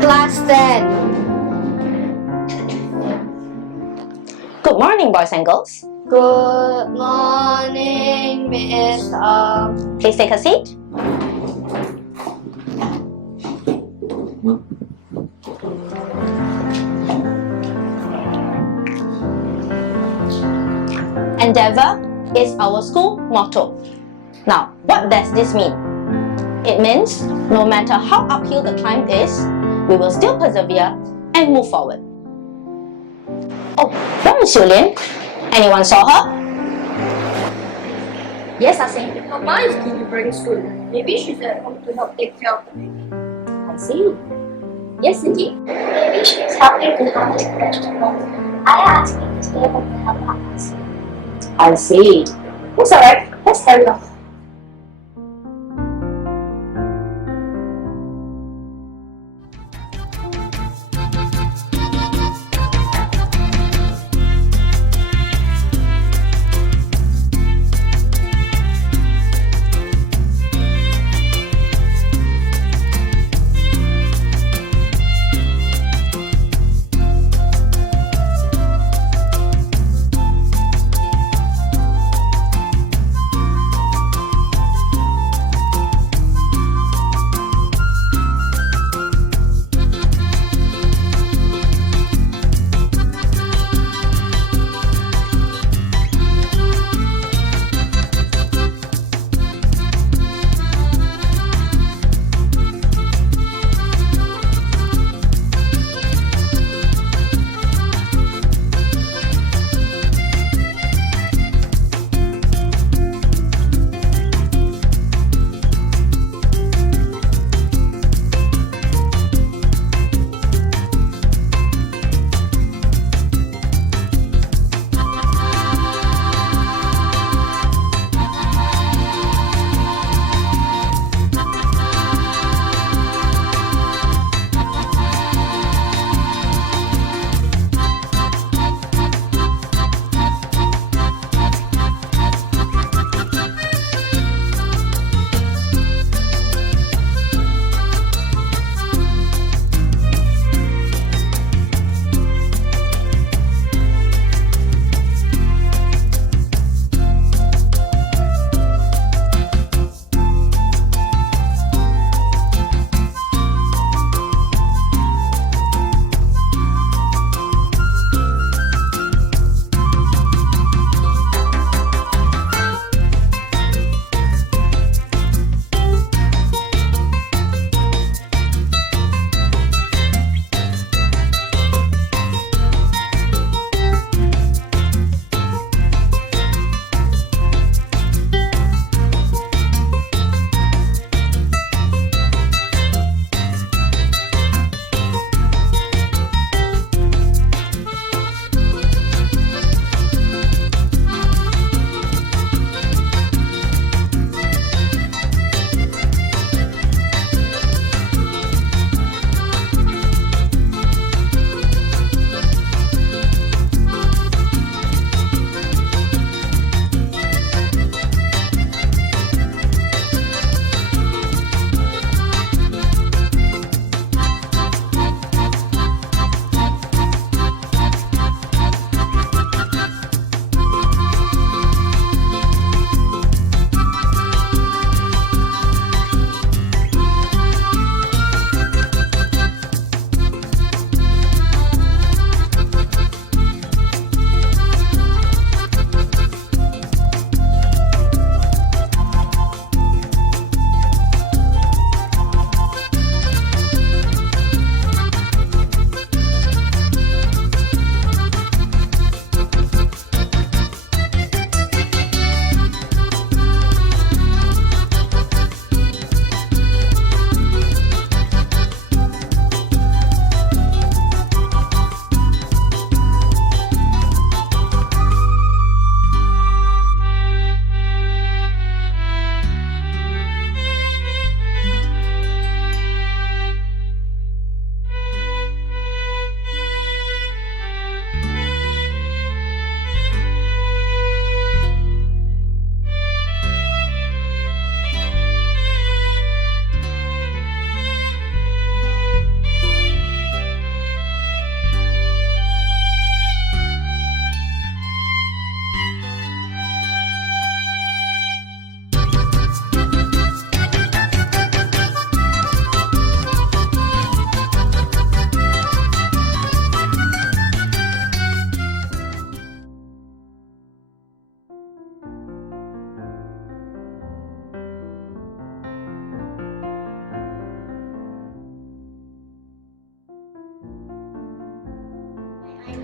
Class 10. Good morning, boys and girls. Good morning, Miss. Please take a seat. Endeavour is our school motto. Now, what does this mean? It means no matter how uphill the climb is, we will still persevere and move forward. Oh, where is Yulin? Anyone saw her? Yes, I think her mom is delivering soon. Maybe she's at home to help take care of the baby. I see. Yes, Cindy? Maybe she's helping to harvest vegetables. I asked me to stay home to help us. I see. That's alright. Let's carry on.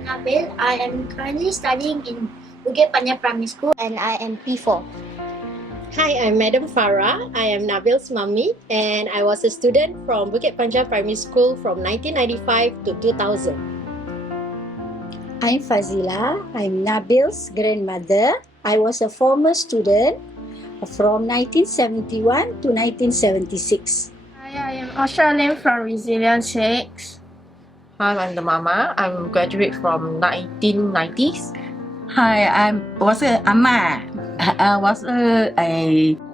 Nabil. I am currently studying in Bukit Panjang Primary School And I am P4. Hi, I'm Madam Farah. I am Nabil's mummy, and I was a student from Bukit Panjang Primary School from 1995 to 2000. I'm Fazila. I'm Nabil's grandmother. I was a former student from 1971 to 1976. Hi, I am Australian from Resilience 6. Hi, I'm the mama. I'm graduate from 1990s. Hi, 我是阿嬷，我是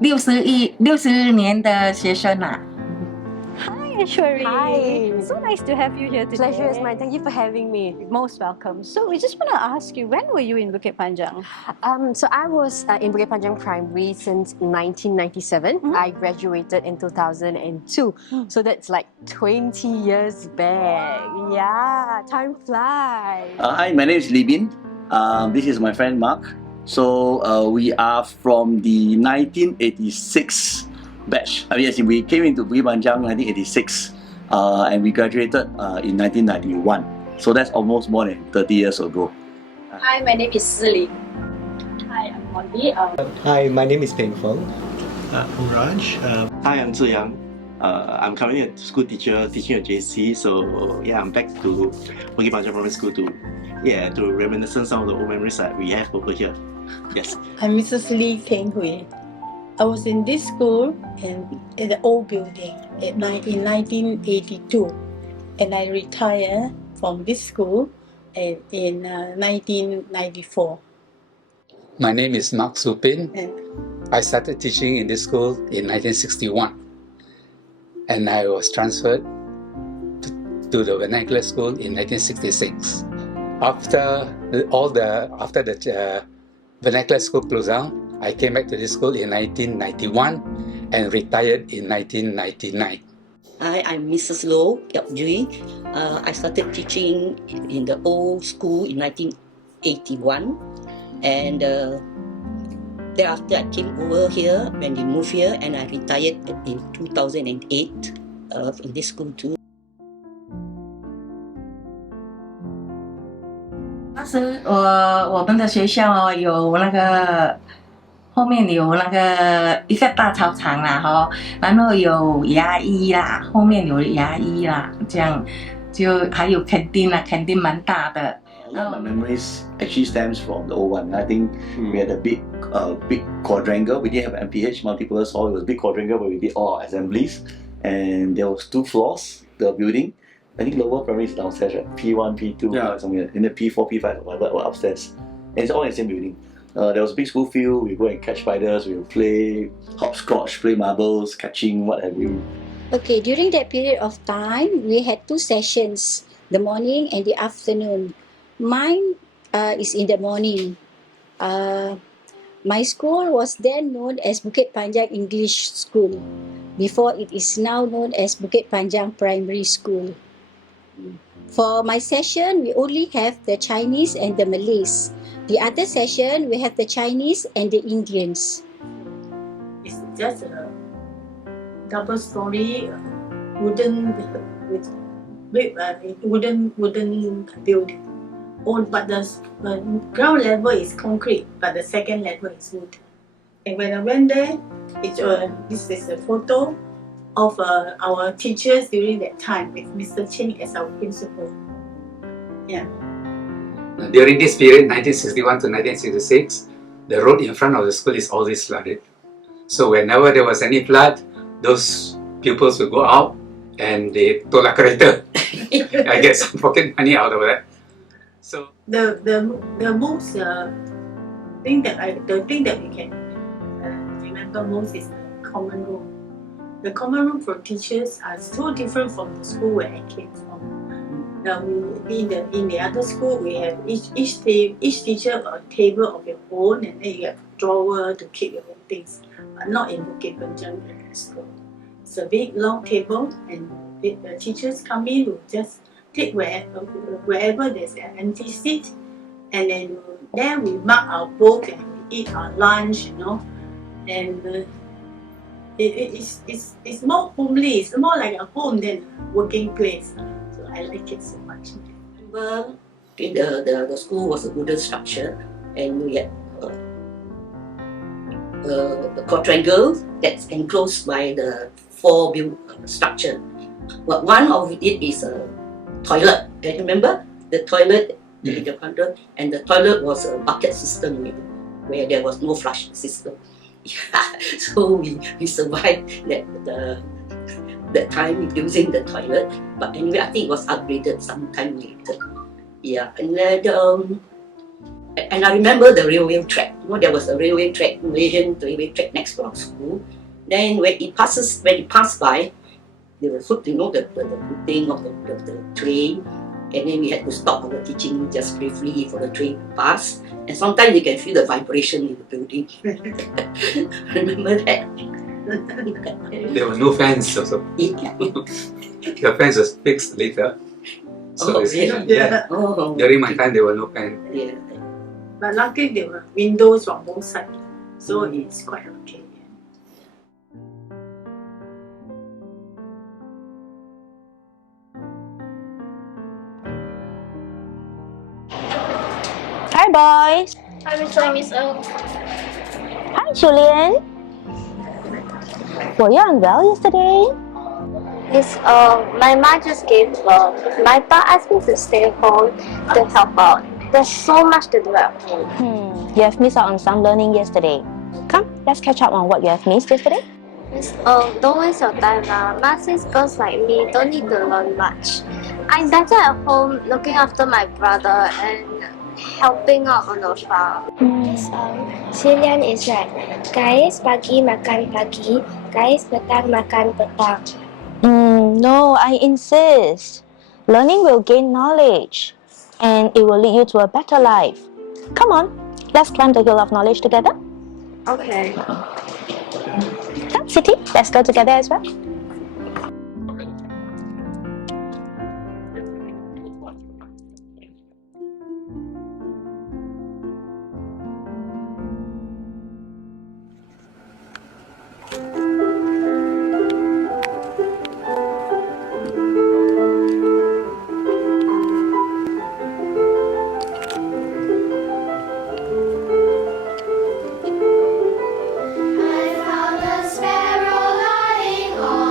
60年的学生啊。 Hi, Ashwari. Hi. So nice to have you here today. Pleasure is mine. Thank you for having me. Most welcome. So we just want to ask you, when were you in Bukit Panjang? So I was in Bukit Panjang Primary since 1997. I graduated in 2002. So that's like 20 years back. Yeah, time flies. Hi, my name is Libin. This is my friend Mark. So we are from the 1986 batch. I mean, as in we came into Bukit Panjang 1986 and we graduated in 1991. So that's almost more than 30 years ago. Hi, my name is Siling. Hi, I'm Molly. Hi, my name is Peng Feng. Raj. Hi, I'm Zhe Yang. I'm currently a school teacher teaching at JC. So yeah, I'm back to Bukit Panjang Primary School to reminiscence some of the old memories that we have over here. Yes. I'm Mrs. Lee Keng Hui. I was in this school in the old building in 1982, and I retired from this school in 1994. My name is Mark Supin. I started teaching in this school in 1961, and I was transferred to the vernacular school in 1966. After the vernacular school closed down, I came back to this school in 1991 and retired in 1999. Hi, I'm Mrs. Low Yap Jui. I started teaching in the old school in 1981, and thereafter I came over here when we moved here, and I retired in 2008 in this school too. 当时我们的学校有那个后面有那个一个大操场啦，然后有牙医啦，后面有牙医啦，这样就还有canteen啦，canteen 蛮大的。 A lot of my memories actually stems from the old one. I think we had a big quadrangle. We didn't have MPH, multiple hall. It was a big quadrangle where we did all our assemblies. And there was 2 floors, the building. I think lower primary is downstairs, right? P1, P2, somewhere. And then P4, P5 were upstairs. And it's all in the same building. There was a big school field. We go and catch spiders. We would play hopscotch, play marbles, catching, what have you. Okay, during that period of time, we had 2 sessions, the morning and the afternoon. Mine is in the morning. My school was then known as Bukit Panjang English School, before it is now known as Bukit Panjang Primary School. For my session, we only have the Chinese and the Malays. The other session, we have the Chinese and the Indians. It's just a double-story wooden building. But the ground level is concrete, but the second level is wood. And when I went there, this is a photo of our teachers during that time with Mr. Cheng as our principal. Yeah. During this period, 1961 to 1966, the road in front of the school is always flooded. So whenever there was any flood, those pupils would go out and they tolak kereta. I get some pocket money out of that. So the most thing that we can remember most is the common room. The common room for teachers are so different from the school where I came from. Now in the other school we have each teacher a table of your own, and then you have a drawer to keep your own things. But not in Bukit Panjang School. It's a big long table, and the teachers come in to just take wherever there's an empty seat, and then we mark our book and we eat our lunch, and it's more homely. It's more like a home than a working place. So I like it so much. Remember Okay, the school was a wooden structure, and we had a quadrangle that's enclosed by the four build structure. But one of it is a toilet. And remember the toilet in the quadrangle, and the toilet was a bucket system, where there was no flush system. Yeah, so we survived that time using the toilet. But anyway, I think it was upgraded sometime later. Yeah, and then and I remember the railway track. You know, there was a railway track, Malaysian railway track next to our school. Then when it passed by, there was, you know, the thing of the train, and then we had to stop our teaching just briefly for the train to pass. And sometimes you can feel the vibration in the building. Remember that? There were no fans also. Yeah. The fans was fixed later. So Oh, it's, really? yeah. Oh. During my time, there were no fans. Yeah. But luckily there were windows on both sides, so it's quite okay. Hi, boys. Hi, Miss Earl. Hi, Julian. Were you unwell yesterday? Miss, my mom just gave birth. My pa asked me to stay home to help out. There's so much to do at home. You have missed out on some learning yesterday. Come, let's catch up on what you have missed yesterday. Miss, don't waste your time now. Ma says girls like me don't need to learn much. I'm better at home looking after my brother and helping out on the farm. Miss Cilian is right. Guys pagi makan pagi, guys petang makan petang. No, I insist. Learning will gain knowledge, and it will lead you to a better life. Come on, let's climb the hill of knowledge together. Okay. Come, Siti, let's go together as well. I found a sparrow lying on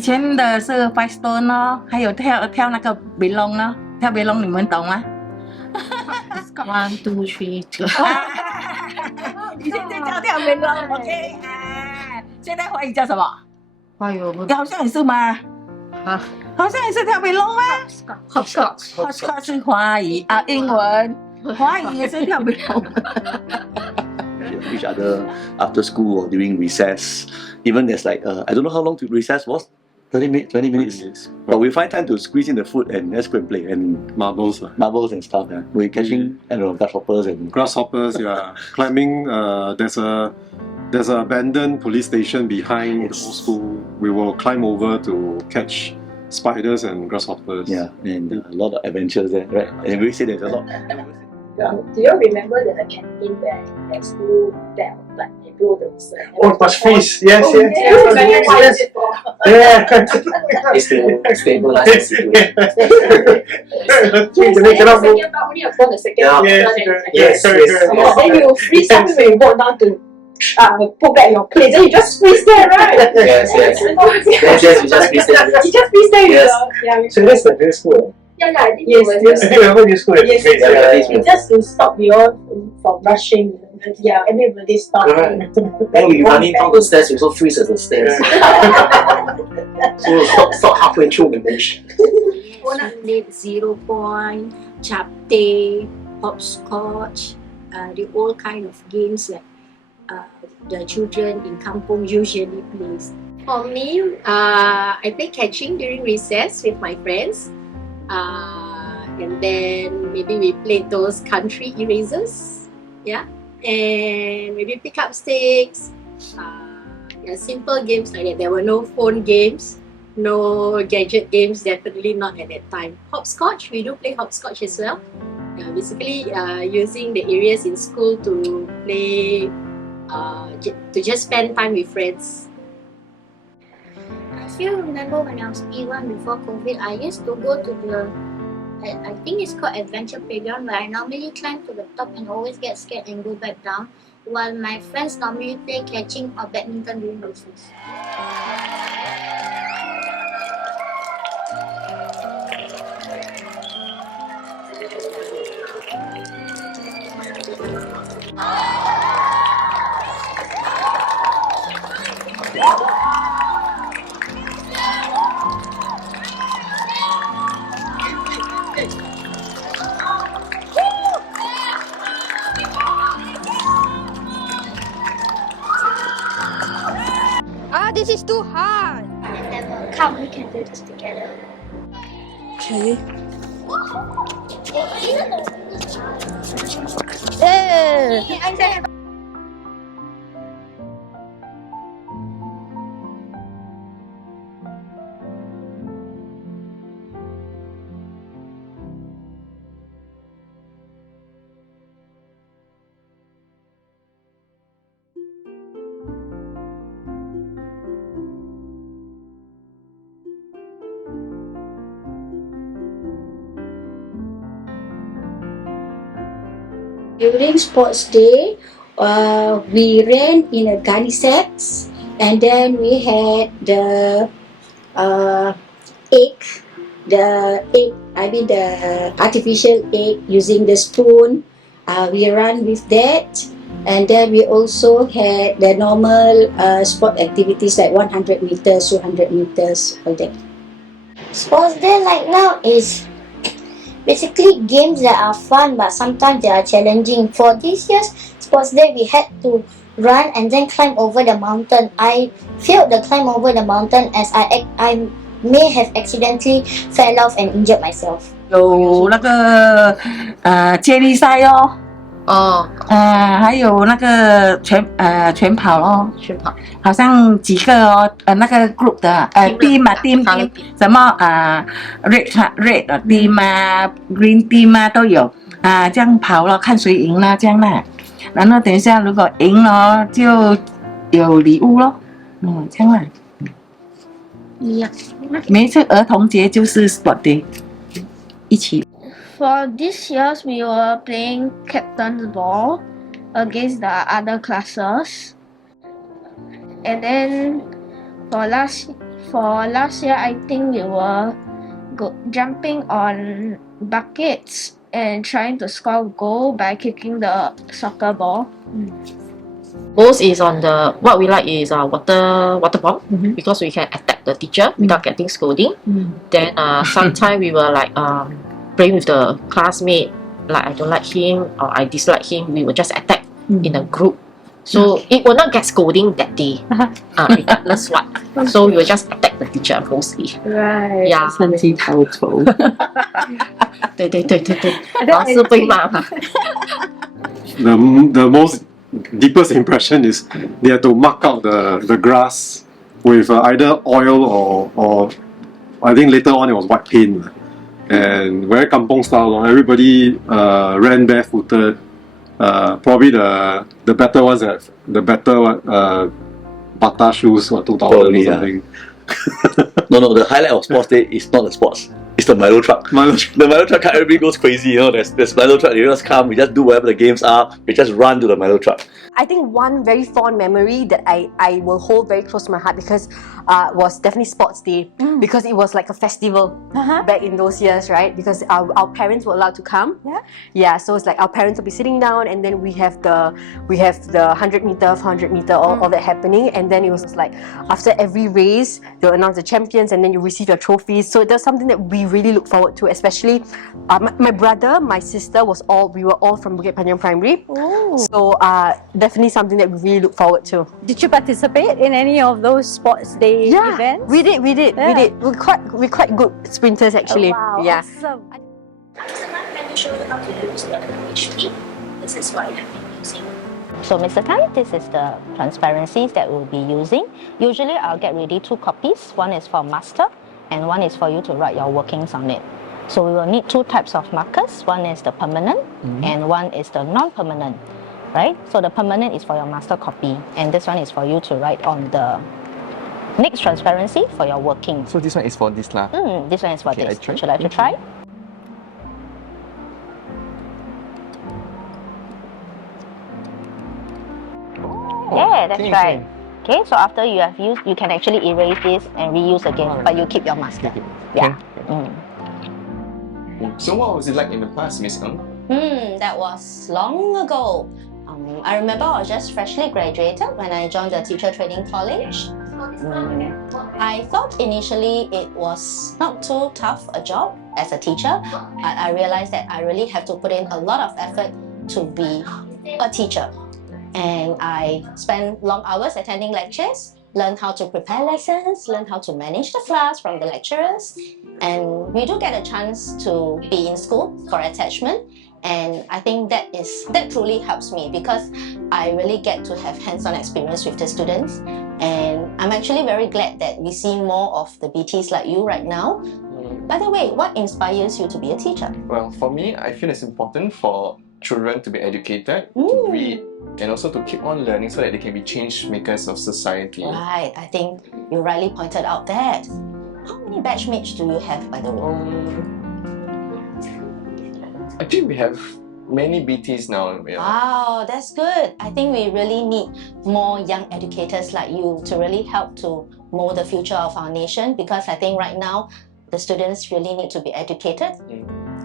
以前的是 Five Stone 咯，还有跳那个北龙咯，跳北龙你们懂吗？One, two, three, two。以前就叫跳北龙 ，OK 啊。现在华语叫什么？华语我不。好像也是吗？啊，好像也是跳北龙吗 ？Hopscotch 是华语啊，英文。华语也是跳北龙。Each other after school or during recess. Even there's like I don't know how long to recess was. 30 minutes, 20 minutes. But we find time to squeeze in the food and let's go and play and marbles and stuff. Yeah. We're catching I don't know grasshoppers and yeah. Climbing. There's an abandoned police station behind the old school. We will climb over to catch spiders and grasshoppers. Yeah, and a lot of adventures there, right? And we say there's a lot. Do you remember there's a canteen there at school bell, like they blow the whistle? Oh, touch face. Yes, Oh, yes. yeah. Remember what is it for? Yeah. It's to stabilize the situation. Yes, and then the second bell only upon the second bell. Yes. Then you freeze something when you walk down to put back your plate. Then you just squeeze there, right? Yes. Yes, you just freeze there. You just freeze there. Yes. Yeah. So that's the first school. Yeah, I think Yes, it was. I remember this school. Yes, it's just to stop you all from rushing. Yeah, everybody stop. Correct. Then we running down the stairs, we also freeze at the stairs. So stop halfway through the bench. Lead 0 point, chapte, hopscotch, the all kind of games that the children in kampung usually plays. For me, I play catching during recess with my friends. And then maybe we played those country erasers, yeah, and maybe pick up sticks, yeah, simple games like that. There were no phone games, no gadget games, definitely not at that time. Hopscotch, we do play hopscotch as well. Basically, using the areas in school to play, to just spend time with friends. I still remember when I was P1 before COVID, I used to go to the, I think it's called Adventure Playground, where I normally climb to the top and always get scared and go back down, while my friends normally play catching or badminton during recess. This is too hard. Come, we can do this together. Okay. Yeah. During sports day, we ran in a gunny sacks, and then we had the egg, the artificial egg using the spoon. We ran with that, and then we also had the normal sport activities like 100 meters, 200 meters, all that. Sports day like now is basically games that are fun, but sometimes they are challenging. For this year's sports day, we had to run and then climb over the mountain. I failed the climb over the mountain as I may have accidentally fell off and injured myself. 有那个接力赛哦。还有那个全跑咯，全跑，好像几个哦，那个 group 的team 啊 team 什么red team 啊 green team 啊都有这样跑咯，看谁赢啦这样啦，然后等一下如果赢了就有礼物咯，这样啦。每一次儿童节就是 sport day， 一起。For this year's, we were playing captain's ball against the other classes. And then for last year, I think we were jumping on buckets and trying to score goal by kicking the soccer ball. Most is on the what we like is water ball because we can attack the teacher without getting scolding. Then sometimes we were like playing with the classmate. Like I don't like him or I dislike him. We will just attack in a group. So it will not get scolding that day, regardless what. So we will just attack the teacher mostly. Right. Yeah. 趁机逃走。对，老师被骂嘛。The most deepest impression is they had to mark out the grass with either oil or I think later on it was white paint, and very kampong style. Everybody ran barefooted. Probably the better ones have the better Bata shoes or 2,000 or something. No, the highlight of sports day is not the sports. It's the Milo truck. The Milo truck, everybody goes crazy. There's Milo truck. They just come. We just do whatever the games are. We just run to the Milo truck. I think one very fond memory that I will hold very close to my heart because was definitely sports day because it was like a festival back in those years, right? Because our parents were allowed to come. Yeah. So it's like our parents will be sitting down, and then we have the 100 meter, 400 meter, all that happening, and then it was like after every race they'll announce the champions, and then you receive your trophies. So that's something that we really look forward to, especially my brother, my sister we were all from Bukit Panjang Primary. So definitely something that we really look forward to. Did you participate in any of those sports day events? We did. We're quite good sprinters actually. Oh, wow, Yeah. awesome. Can you show how to use the HP? This is what I have been using. So Mr. Tan, this is the transparencies that we'll be using. Usually I'll get ready 2 copies. One is for master and one is for you to write your workings on it. So we will need 2 types of markers. One is the permanent and one is the non-permanent. Right? So the permanent is for your master copy and this one is for you to write on the next transparency for your working. So this one is for this lah. This one is for Okay, this. I try. Should I have to try? Yeah, that's okay, right. Okay, so after you have used, you can actually erase this and reuse again, but you keep your master. Yeah. So what was it like in the past, Miss Ng? That was long ago. I remember I was just freshly graduated when I joined the teacher training college. I thought initially it was not too tough a job as a teacher, but I realized that I really have to put in a lot of effort to be a teacher. And I spent long hours attending lectures, learn how to prepare lessons, learn how to manage the class from the lecturers. And we do get a chance to be in school for attachment. And I think that truly helps me because I really get to have hands-on experience with the students. And I'm actually very glad that we see more of the BTs like you right now. By the way, what inspires you to be a teacher? Well, for me, I feel it's important for children to be educated, to read, and also to keep on learning so that they can be change makers of society. Right, I think you rightly pointed out that. How many batchmates do you have, by the way? I think we have many BTs now. Wow, that's good. I think we really need more young educators like you to really help to mold the future of our nation because I think right now the students really need to be educated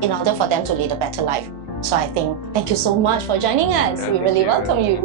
in order for them to lead a better life. So I think thank you so much for joining us. We really welcome you.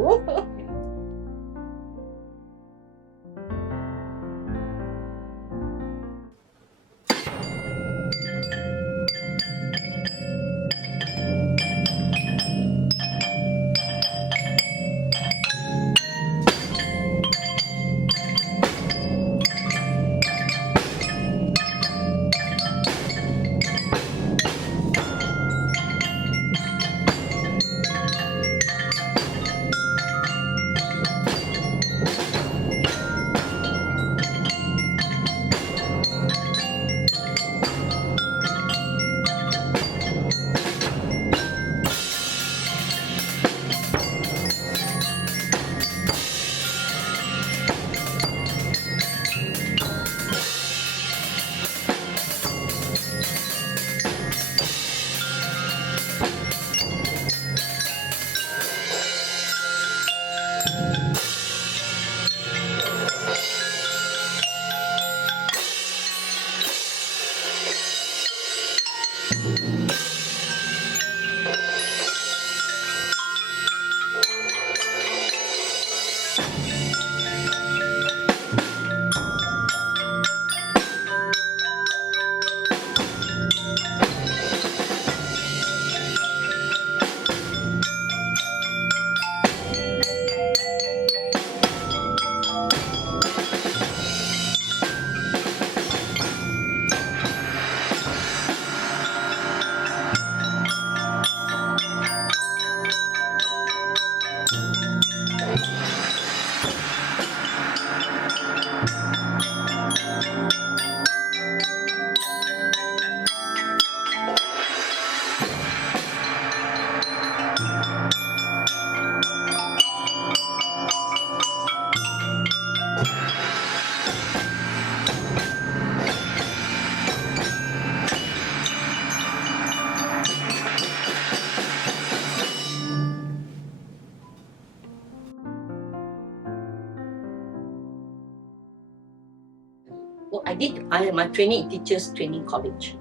I am a training in Teachers Training College.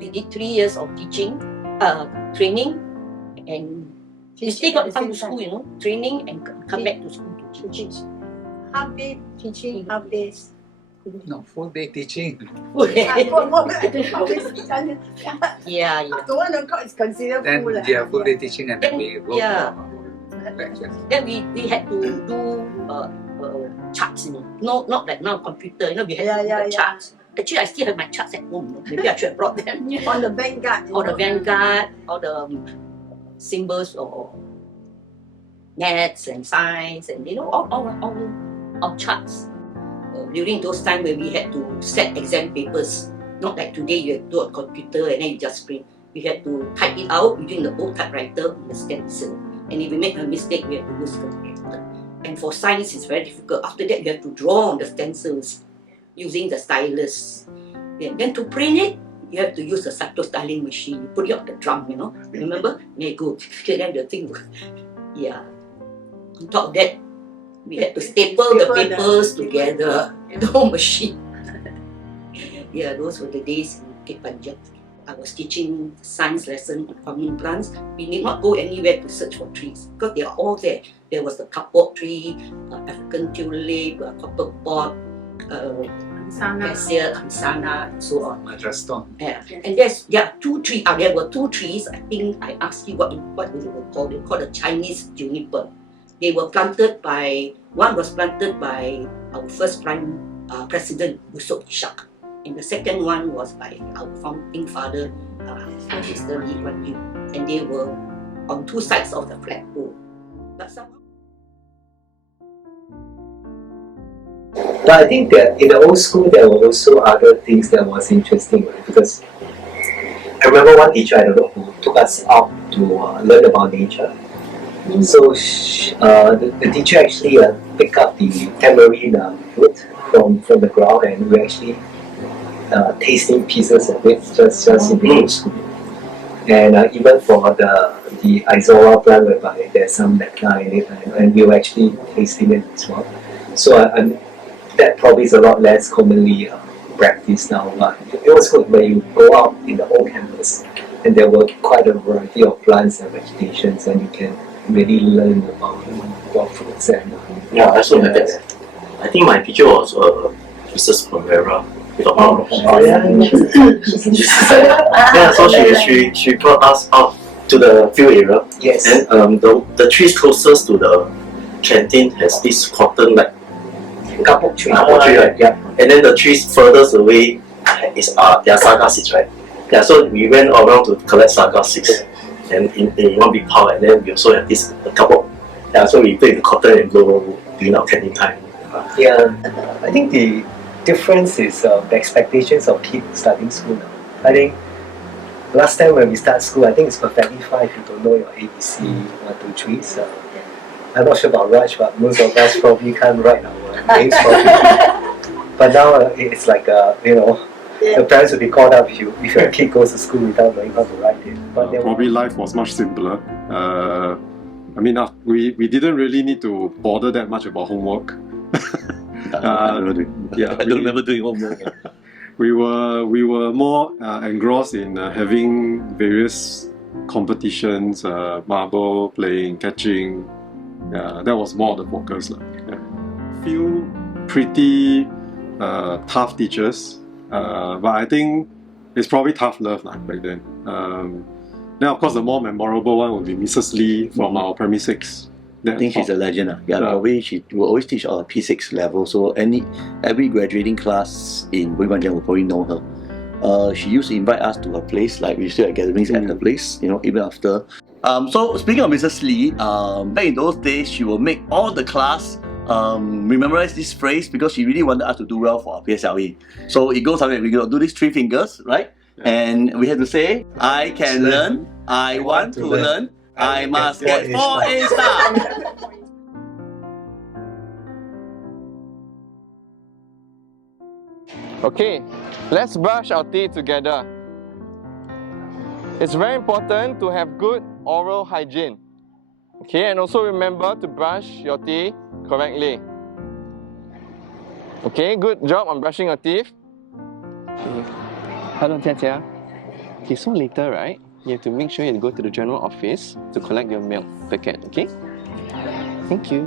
We did 3 years of teaching, training, and we still got to come to school, you know, training and come back to school to teach. Half day teaching, half days. No, full day teaching. Yeah. The 1 o'clock is considered Then full. full day teaching and then we go for lectures. Then we had to do charts, you know, not like now computer, you know, we had to do the charts. Actually, I still have my charts at home. You know? Maybe I should have brought them. On the vanguard. Or the vanguard, or the symbols, or maths and science, and you know, all charts. During those times when we had to set exam papers, not like today you have to do a computer and then you just print. We had to type it out using the old typewriter with the stencil. And if we make a mistake, we have to use calculator. And for science, it's very difficult. After that, you have to draw on the stencils using the stylus. Then to print it, you have to use the cytostyling machine. You put it on the drum, you know. Remember? There you go. Then the thing. Yeah. On top of that, we had to staple the papers together. The whole machine. Yeah, those were the days in Bukit Panjang. I was teaching science lesson on common plants. We need not go anywhere to search for trees because they are all there. There was the kapok tree, African tulip, copper pot, cassia, Hansana, and so on. Madras stone. Yeah. And there's 2 trees. There were 2 trees. I think I asked you what they were called. They were called the Chinese juniper. They were planted by, one was planted by our first Prime President, Yusof Ishak. And the second one was by our founding father, Mr. Lee Kuan Yew. And they were on 2 sides of the flagpole. But somehow... But I think that in the old school, there were also other things that was interesting, right? Because I remember one teacher, I don't know, who took us out to learn about nature. So the teacher actually picked up the tamarind fruit from the ground, and we actually tasting pieces of it just in the old school. And even for the Isora plant, whereby there's some nectar in it, and we were actually tasting it as well. So that probably is a lot less commonly practiced now, but it was good when you go out in the whole campus and there were quite a variety of plants and vegetations, and you can really learn about fruits and yeah, I also had that. I think my teacher was Mrs. Pereira. Yeah, so she brought us out to the field area. Yes. And the trees closest to the canteen has this cotton like kapok tree. Right? Yeah. And then the trees furthest away is their saga seeds, right? Yeah, so we went around to collect saga seeds. And in one big pile, and then we also have this couple. Yeah, so we take the cotton and go during our canteen time. Yeah, I think the difference is the expectations of kids starting school now. I think last time when we start school, I think it's perfectly fine if you don't know your ABC 1, 2, 3. So I'm not sure about Raj, but most of us probably can't write our names properly. But now it's like the parents will be called up if your kid goes to school without knowing how to write it. But probably life was much simpler. I mean, we didn't really need to bother that much about homework. I don't remember doing homework. We were more engrossed in having various competitions, marble playing, catching. That was more of the focus. Few pretty tough teachers. But I think it's probably tough love back then. Then of course the more memorable one would be Mrs. Lee from our primary 6. I think she's a legend. Probably she will always teach our P6 level. So every graduating class in Bukit Panjang will probably know her. She used to invite us to her place, like we still had gatherings at her place, even after. So speaking of Mrs. Lee, back in those days, she will make all the class memorize this phrase because she really wanted us to do well for our PSLE. So it goes something, we got to do these 3 fingers, right? And we have to say, I can learn, I want to learn, I must get 4 A star. Okay, let's brush our teeth together. It's very important to have good oral hygiene. Okay, and also remember to brush your teeth correctly. Okay, good job on brushing your teeth. Okay. Hello, Tia. Okay, so later, right, you have to make sure you go to the general office to collect your milk packet, okay? Thank you.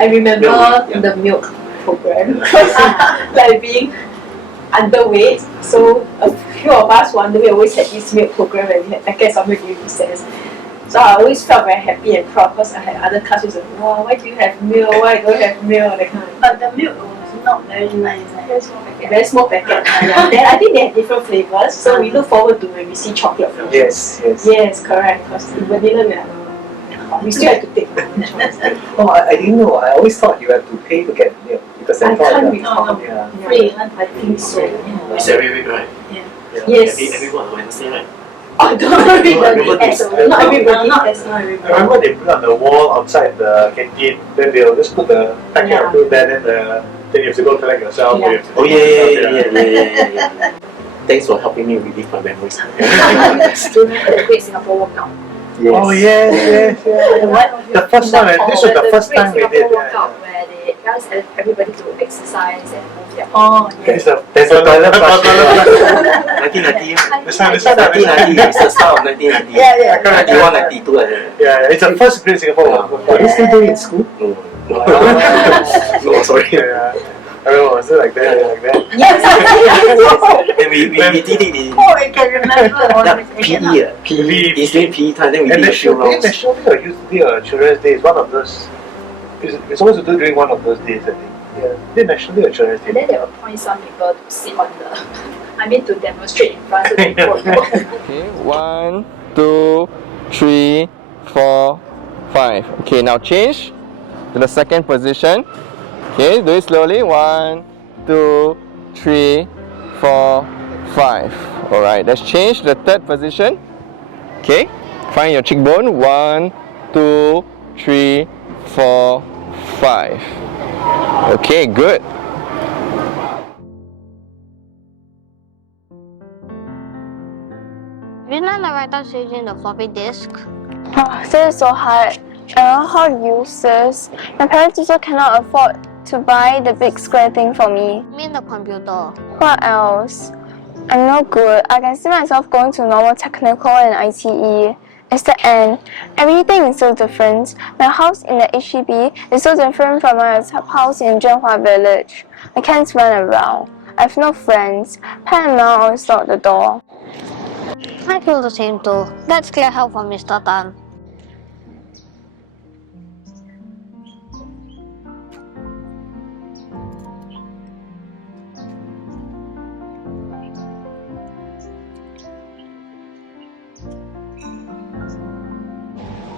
I remember the milk program like being underweight. So a few of us wonder we always had this milk program and we had packets of milk during recess. So I always felt very happy and proud because I had other classmates like, wow, why do you have milk? Why don't you have milk? That kind of. But the milk was not very nice. Very small packet. Yeah. Then I think they have different flavors. So we look forward to when we see chocolate flavors. Yes, yes. Yes, correct. Because in vanilla we still have to take. Oh, I didn't know. I always thought you have to pay to get milk because I thought can't that- recall. Yeah. Free, I think so. It's every week, right? Yeah. Yes. Everyone on Wednesday, right? Oh, not everybody remember has. this. Not everybody has. Not I everybody. remember they put on the wall outside the canteen, then they'll just put the packet of milk there, then you have to go collect yourself. Or you have to Oh take yeah. yourself, yeah. Thanks for helping me relive my memories. Students that Great Singapore Workout. Yes. Oh yes. The first time, this was the first time we did. Workout where they ask everybody to exercise and move their There's a toilet flush. 1990. This time. 1990. It's the start of 1990. Yeah, correct. 91, 92 like that. Yeah, it's the first Great Singapore Workout. Are you still doing it in school? No. No, sorry. Yeah. I don't know, was it like that? And we did it in I can remember. PE. It's during PE time, then we And did a few rounds. nationally or usually Children's Day is one of those. We're supposed to do during one of those days, I think. Yeah. Did nationally or Children's Day? And then they will appoint some people to sit on the, to demonstrate in front so they quote. Okay, 1, 2, 3, 4, 5. Okay, now change to the second position. Okay, do it slowly. 1, 2, 3, 4, 5. Alright, let's change to the third position. Okay, find your cheekbone. 1, 2, 3, 4, 5. Okay, good. Have you learned the write-ups using the floppy disk? Oh, this is so hard. I don't know how to use this. My parents also cannot afford to buy the big square thing for me. I mean the computer. What else? I'm no good. I can see myself going to normal technical and ITE. It's the end. Everything is so different. My house in the HDB is so different from my house in Zhenhua village. I can't run around. I have no friends. Pa and Ma always lock the door. I feel the same too. Let's clear help from Mr. Tan.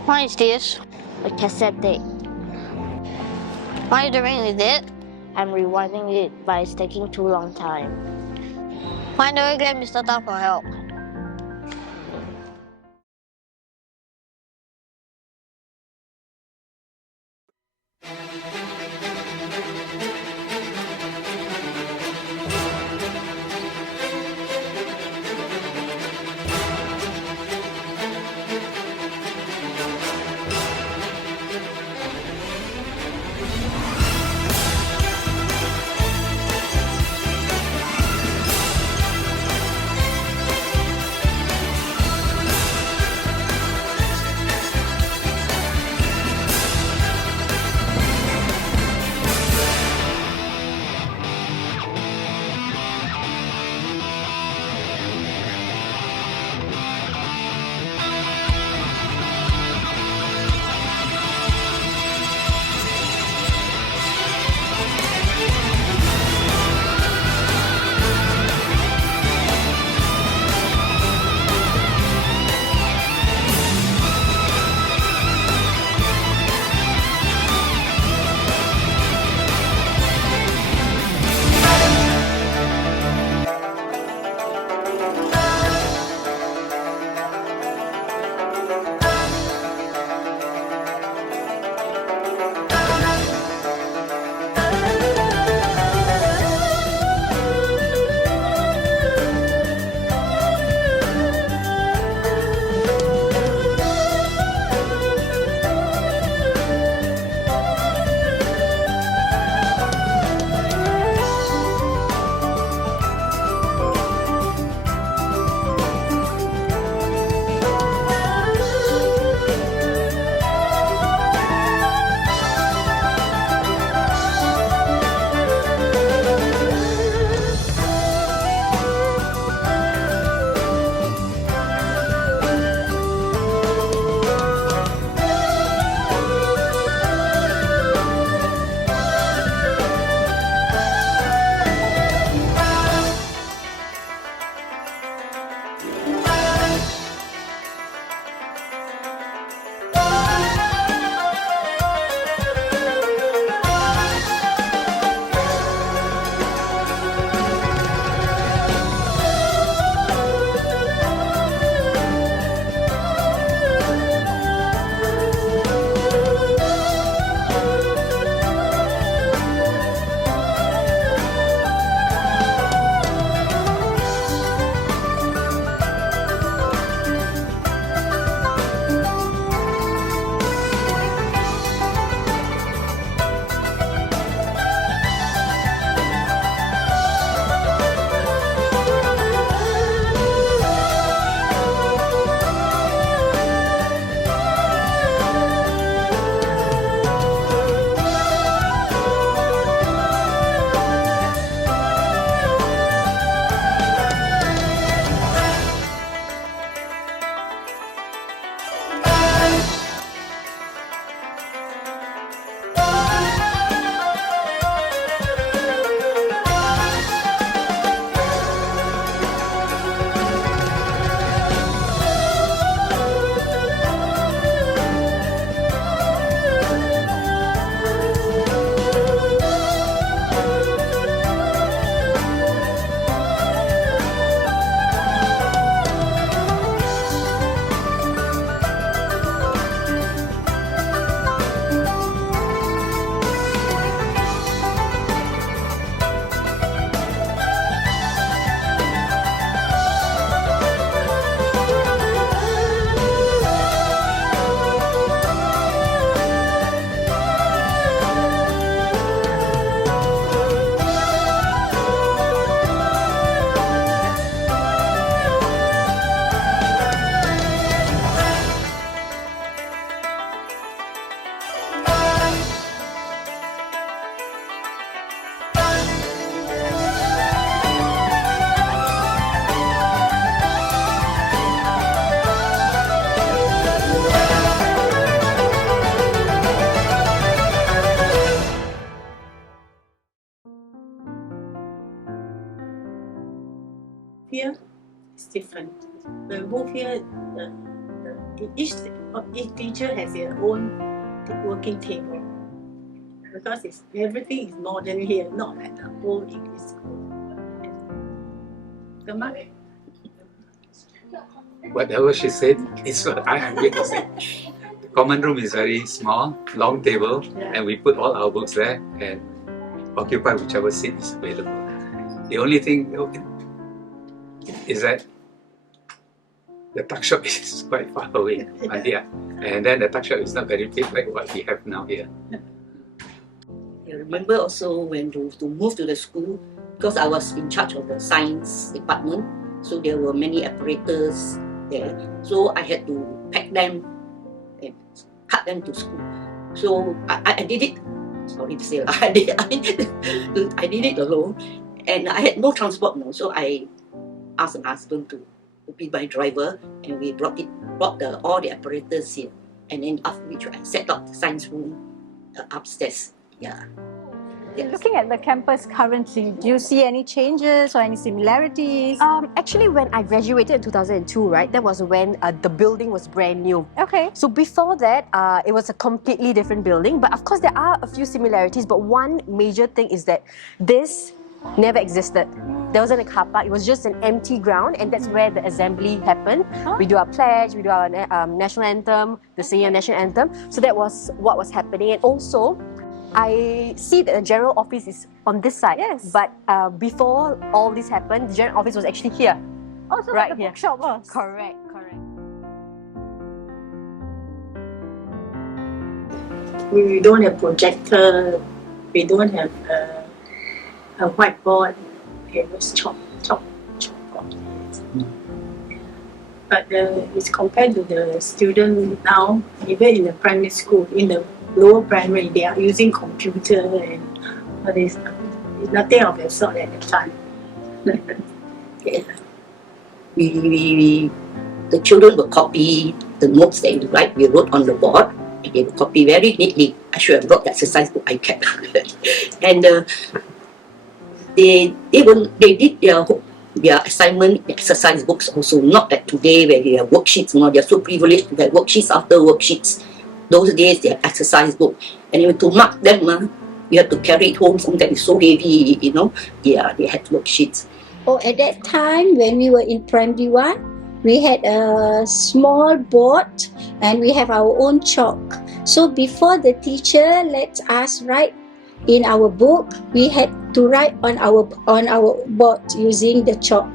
What is this? A cassette tape. What are you doing with it? I'm rewinding it, but it's taking too long time. Why don't we get Mr. Tan for help? here, it's different. When we move here, each teacher has their own working table. Because everything is modern here, not like the old English school. Whatever she said is what I am going to say. The common room is very small, long table, and we put all our books there and occupy whichever seat is available. The only thing is that the tuck shop is quite far away, and then the tuck shop is not very big like what we have now here. I remember also when to move to the school, because I was in charge of the science department, so there were many apparatus there. So I had to pack them and cut them to school. So I did it. Sorry to say, I did it alone, and I had no transport now. So I asked my husband to be my driver, and we brought all the apparatus here, and then after which I set up the science room upstairs. Yeah. Yes. Looking at the campus currently, do you see any changes or any similarities? Actually, when I graduated in 2002, right, that was when the building was brand new. Okay. So before that, it was a completely different building. But of course, there are a few similarities. But one major thing is that this never existed. There wasn't a car park. It was just an empty ground, and that's where the assembly happened. We do our pledge, we do our national anthem, the senior national anthem. So that was what was happening. And also, I see that the general office is on this side. Yes. But before all this happened, the general office was actually here. Oh, so right like the here. bookshop was? Correct. We don't have projector. We don't have a whiteboard. It was chalk. But it's compared to the student now, even in the primary school, in the lower primary, they are using computer and all this. Nothing of that sort at the time. Yeah. The children will copy the notes that we write. We wrote on the board. They will copy very neatly. I should have brought the exercise book I kept. And they did their assignment exercise books also, not like today where they have worksheets. They are so privileged to have worksheets after worksheets. Those days they have exercise book, and even to mark them, you have to carry it home. Sometimes it's so heavy, Yeah, they had worksheets. Oh, at that time when we were in primary 1, we had a small board and we have our own chalk. So before the teacher lets us write in our book, we had to write on our board using the chalk.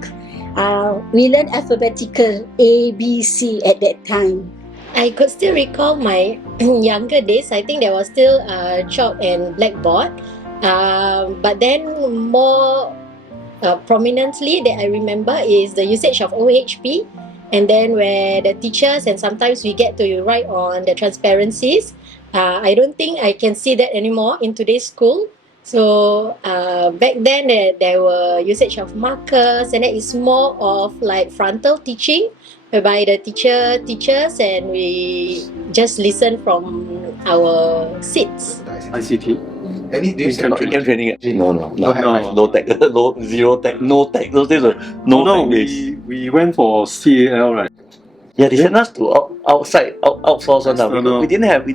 We learned alphabetical A, B, C at that time. I could still recall my younger days. I think there was still chalk and blackboard. But then more prominently that I remember is the usage of OHP, and then where the teachers and sometimes we get to write on the transparencies. I don't think I can see that anymore in today's school. So back then there were usage of markers, and that is more of like frontal teaching, whereby the teacher teaches and we just listen from our seats. ICT. Any do you camp training? No tech, zero tech, no tech. Those days were no tech days. We went for CAL, right? Yeah, they sent us to outsource one. We didn't have.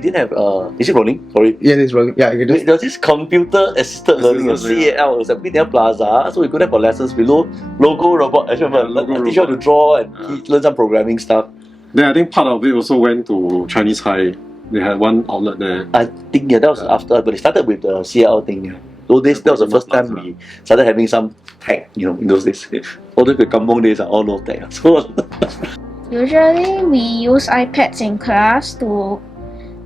Is it rolling? Sorry. Yeah, it's rolling. Yeah, you There was this computer assisted learning, CAL. It was a Bidya Plaza, so we go there for lessons below. Logo robot. I remember teach you how to draw and learn some programming stuff. Then I think part of it also went to Chinese High. They had one outlet there. I think that was after, but it started with the CAL thing. Yeah. Those days, that was the first time we started having some tech. In those days, all the kampong days are all no tech. So. Usually we use iPads in class to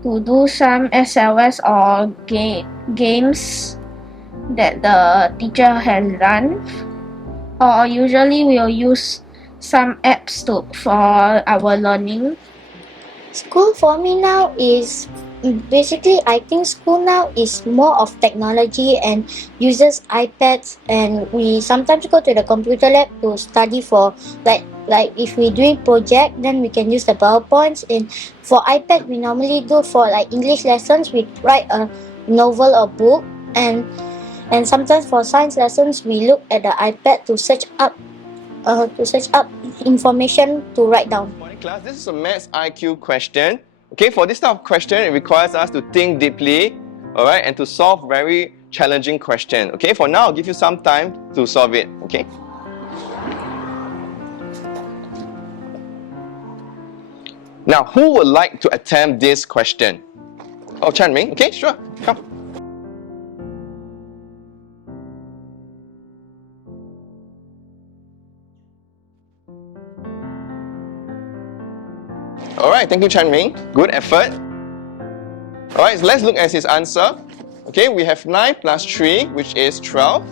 do some SLS or games that the teacher has done, or usually we'll use some apps for our learning. School for me now is basically, I think school now is more of technology and uses iPads, and we sometimes go to the computer lab to study for like if we're doing project, then we can use the PowerPoints. And for iPad, we normally do for like English lessons, we write a novel or book, and sometimes for science lessons, we look at the iPad to search up to search up information to write down. Morning class, this is a maths IQ question. Okay, for this type of question, it requires us to think deeply, alright, and to solve very challenging question. Okay, for now, I'll give you some time to solve it. Okay. Now, who would like to attempt this question? Oh, Chan Ming. Okay, sure. Come. Alright, thank you, Chan Ming. Good effort. Alright, so let's look at his answer. Okay, we have 9 plus 3, which is 12.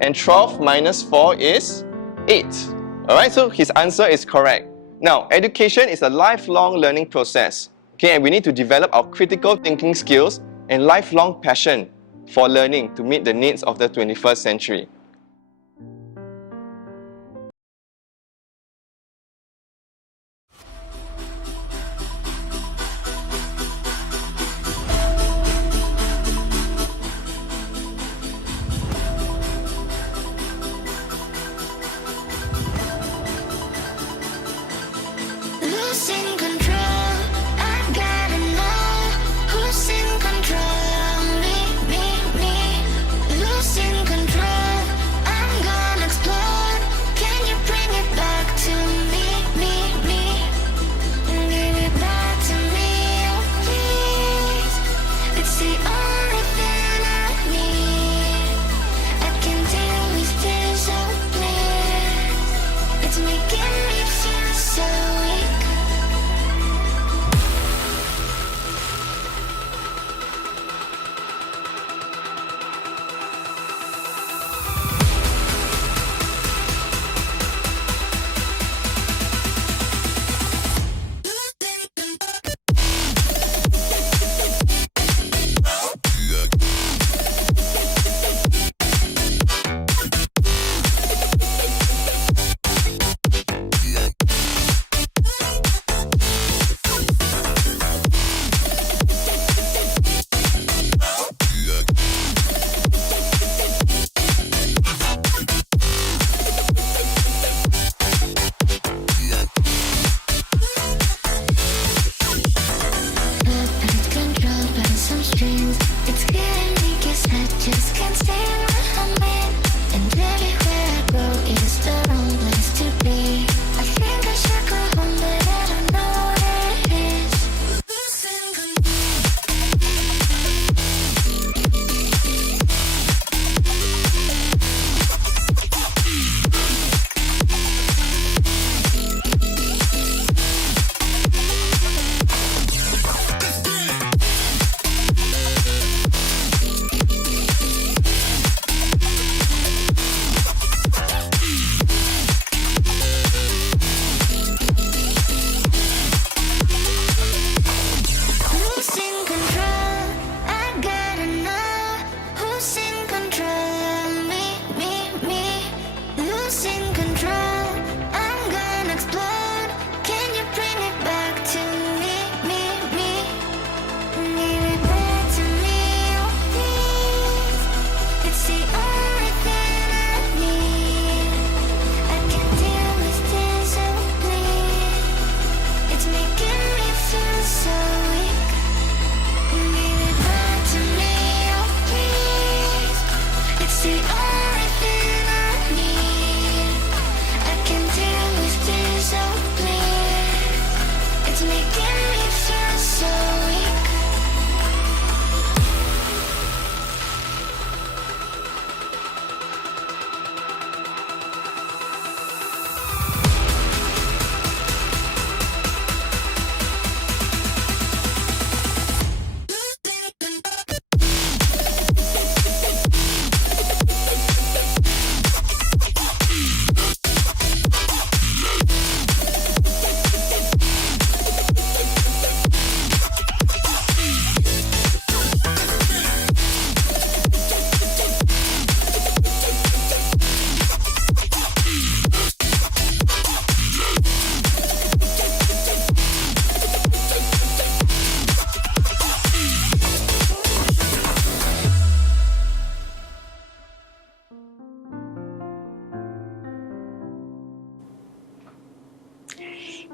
And 12 minus 4 is 8. Alright, so his answer is correct. Now, education is a lifelong learning process. Okay, and we need to develop our critical thinking skills and lifelong passion for learning to meet the needs of the 21st century. Losing control, I gotta know who's in control of me. Losing control,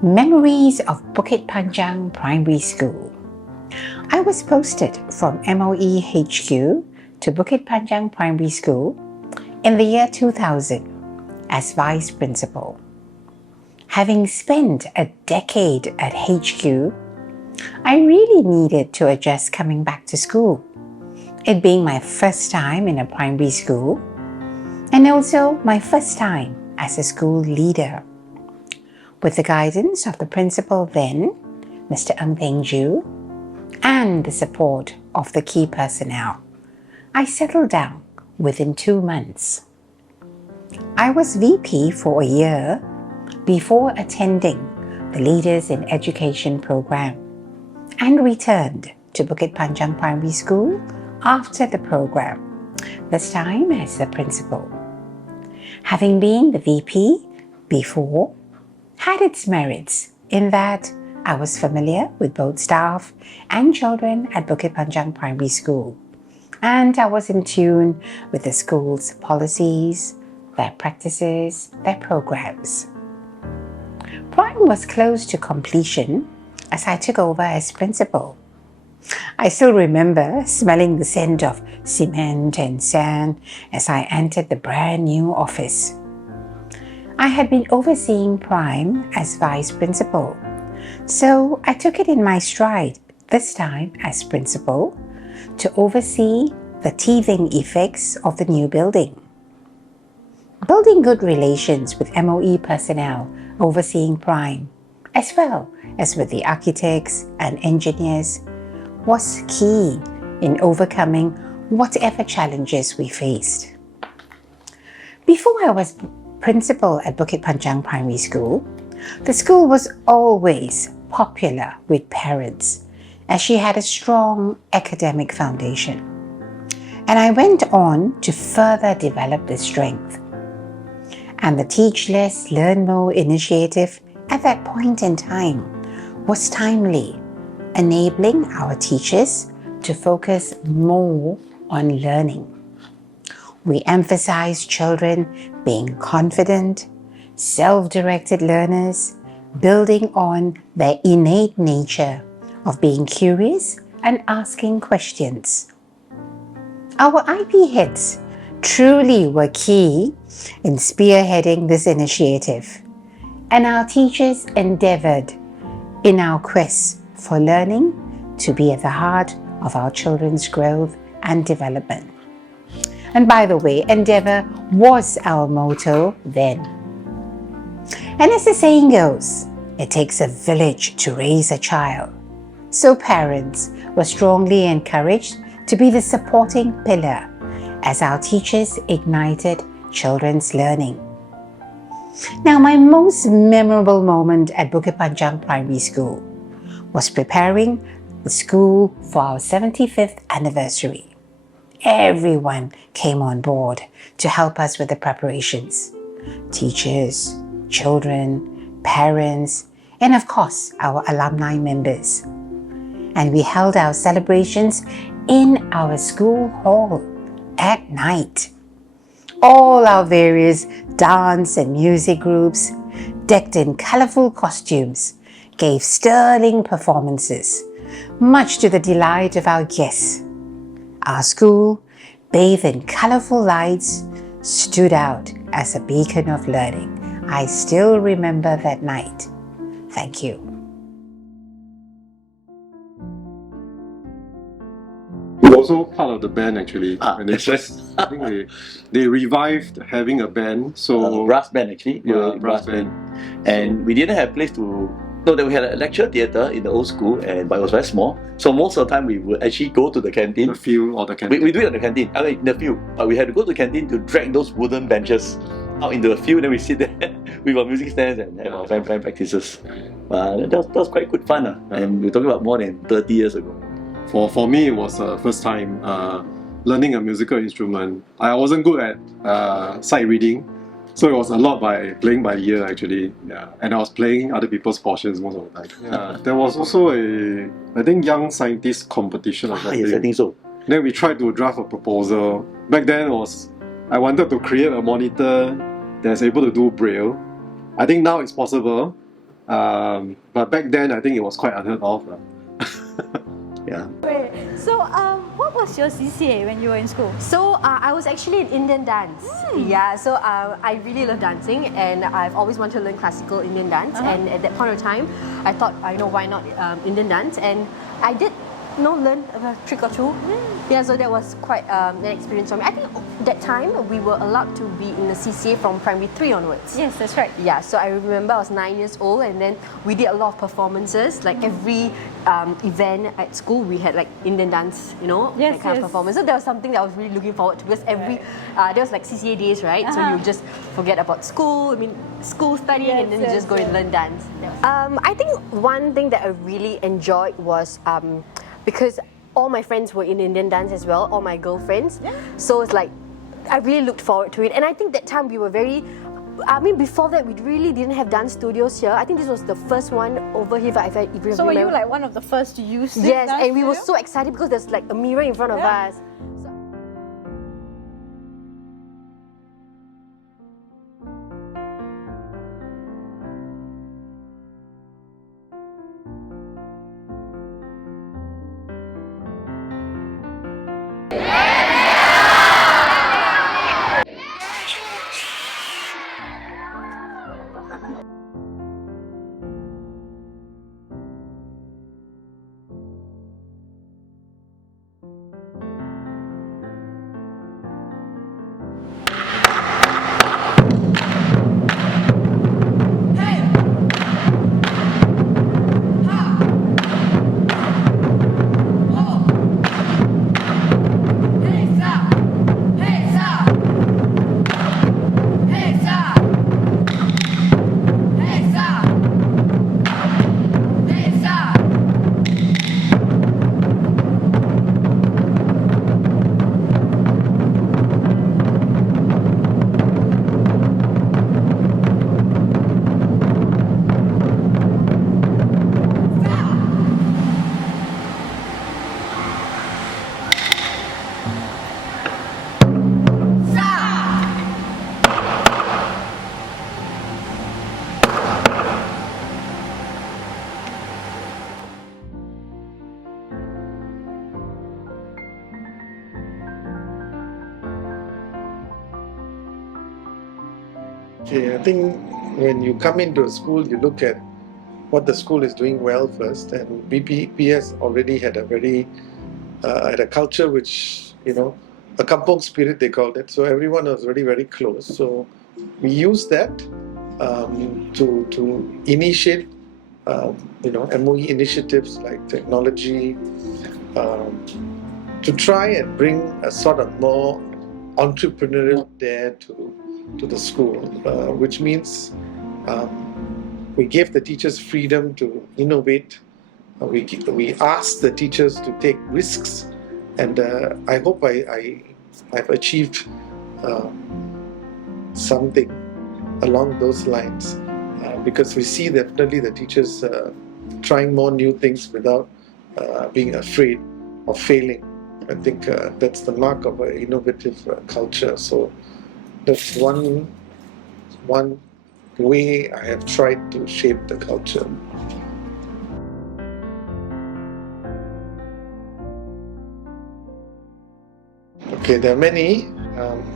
Memories of Bukit Panjang Primary School. I was posted from MOE HQ to Bukit Panjang Primary School in the year 2000 as Vice Principal. Having spent a decade at HQ, I really needed to adjust coming back to school, it being my first time in a primary school and also my first time as a school leader. With the guidance of the principal then, Mr. Ng Peng Ju, and the support of the key personnel, I settled down within 2 months. I was VP for a year before attending the Leaders in Education program and returned to Bukit Panjang Primary School after the program, this time as the principal. Having been the VP before had its merits in that I was familiar with both staff and children at Bukit Panjang Primary School, and I was in tune with the school's policies, their practices, their programs. Prime was close to completion as I took over as principal. I still remember smelling the scent of cement and sand as I entered the brand new office. I had been overseeing Prime as Vice Principal, so I took it in my stride, this time as Principal, to oversee the teething effects of the new building. Building good relations with MOE personnel overseeing Prime, as well as with the architects and engineers, was key in overcoming whatever challenges we faced. Before I was principal at Bukit Panjang Primary School, the school was always popular with parents as she had a strong academic foundation. And I went on to further develop this strength. And the Teach Less, Learn More initiative at that point in time was timely, enabling our teachers to focus more on learning. We emphasized children being confident, self-directed learners, building on their innate nature of being curious and asking questions. Our IP heads truly were key in spearheading this initiative, and our teachers endeavored in our quest for learning to be at the heart of our children's growth and development. And by the way, endeavor was our motto then. And as the saying goes, it takes a village to raise a child. So parents were strongly encouraged to be the supporting pillar as our teachers ignited children's learning. Now, my most memorable moment at Bukit Panjang Primary School was preparing the school for our 75th anniversary. Everyone came on board to help us with the preparations. Teachers, children, parents, and of course, our alumni members. And we held our celebrations in our school hall at night. All our various dance and music groups, decked in colorful costumes, gave sterling performances, much to the delight of our guests. Our school, bathed in colorful lights, stood out as a beacon of learning. I still remember that night. Thank you. You're also part of the band actually. And it's just, I think they revived having a band. So brass band actually. Brass band. And we didn't have a place to. No, that we had a lecture theatre in the old school, but it was very small. So most of the time we would actually go to the canteen. The field or the canteen. We do it at the canteen. I mean, in the field. But we had to go to the canteen to drag those wooden benches out into the field. Then we sit there with our music stands and have our band practices. That was quite good fun. And we're talking about more than 30 years ago. For me, it was the first time learning a musical instrument. I wasn't good at sight reading. So it was a lot by playing by ear actually, and I was playing other people's portions most of the time. There was also I think young scientist competition or something. Yes, I think so. Then we tried to draft a proposal. Back then I wanted to create a monitor that's able to do braille. I think now it's possible, But back then, I think it was quite unheard of. Yeah. So, what was your CCA when you were in school? So I was actually in Indian dance. Yeah, so I really love dancing, and I've always wanted to learn classical Indian dance. And at that point of time, I thought, why not Indian dance? And I did learn a trick or two. Yeah, so that was quite an experience for me. I think that time we were allowed to be in the CCA from primary 3 onwards. Yes, that's right. Yeah, so I remember I was 9 years old, and then we did a lot of performances. Like every event at school, we had like Indian dance, that kind of performance. So that was something that I was really looking forward to, because there was like CCA days, right? So you just forget about school. School studying, and then you just go and learn dance. I think one thing that I really enjoyed was because all my friends were in Indian dance as well, all my girlfriends. So it's like, I really looked forward to it. And I think that time we were before that we really didn't have dance studios here. I think this was the first one over here, if I remember. So were you like one of the first to use this? Yes, and we were so excited because there's like a mirror in front of us. Okay, I think when you come into a school, you look at what the school is doing well first, and BPPS already had a culture which, a kampong spirit they called it, so everyone was already very close. So we used that to initiate MOE initiatives like technology, to try and bring a sort of more entrepreneurial dare to the school, which means we gave the teachers freedom to innovate. We asked the teachers to take risks, and I hope I've achieved something along those lines, because we see definitely the teachers trying more new things without being afraid of failing. I think that's the mark of an innovative culture. So that's one way I have tried to shape the culture. Okay, there are many,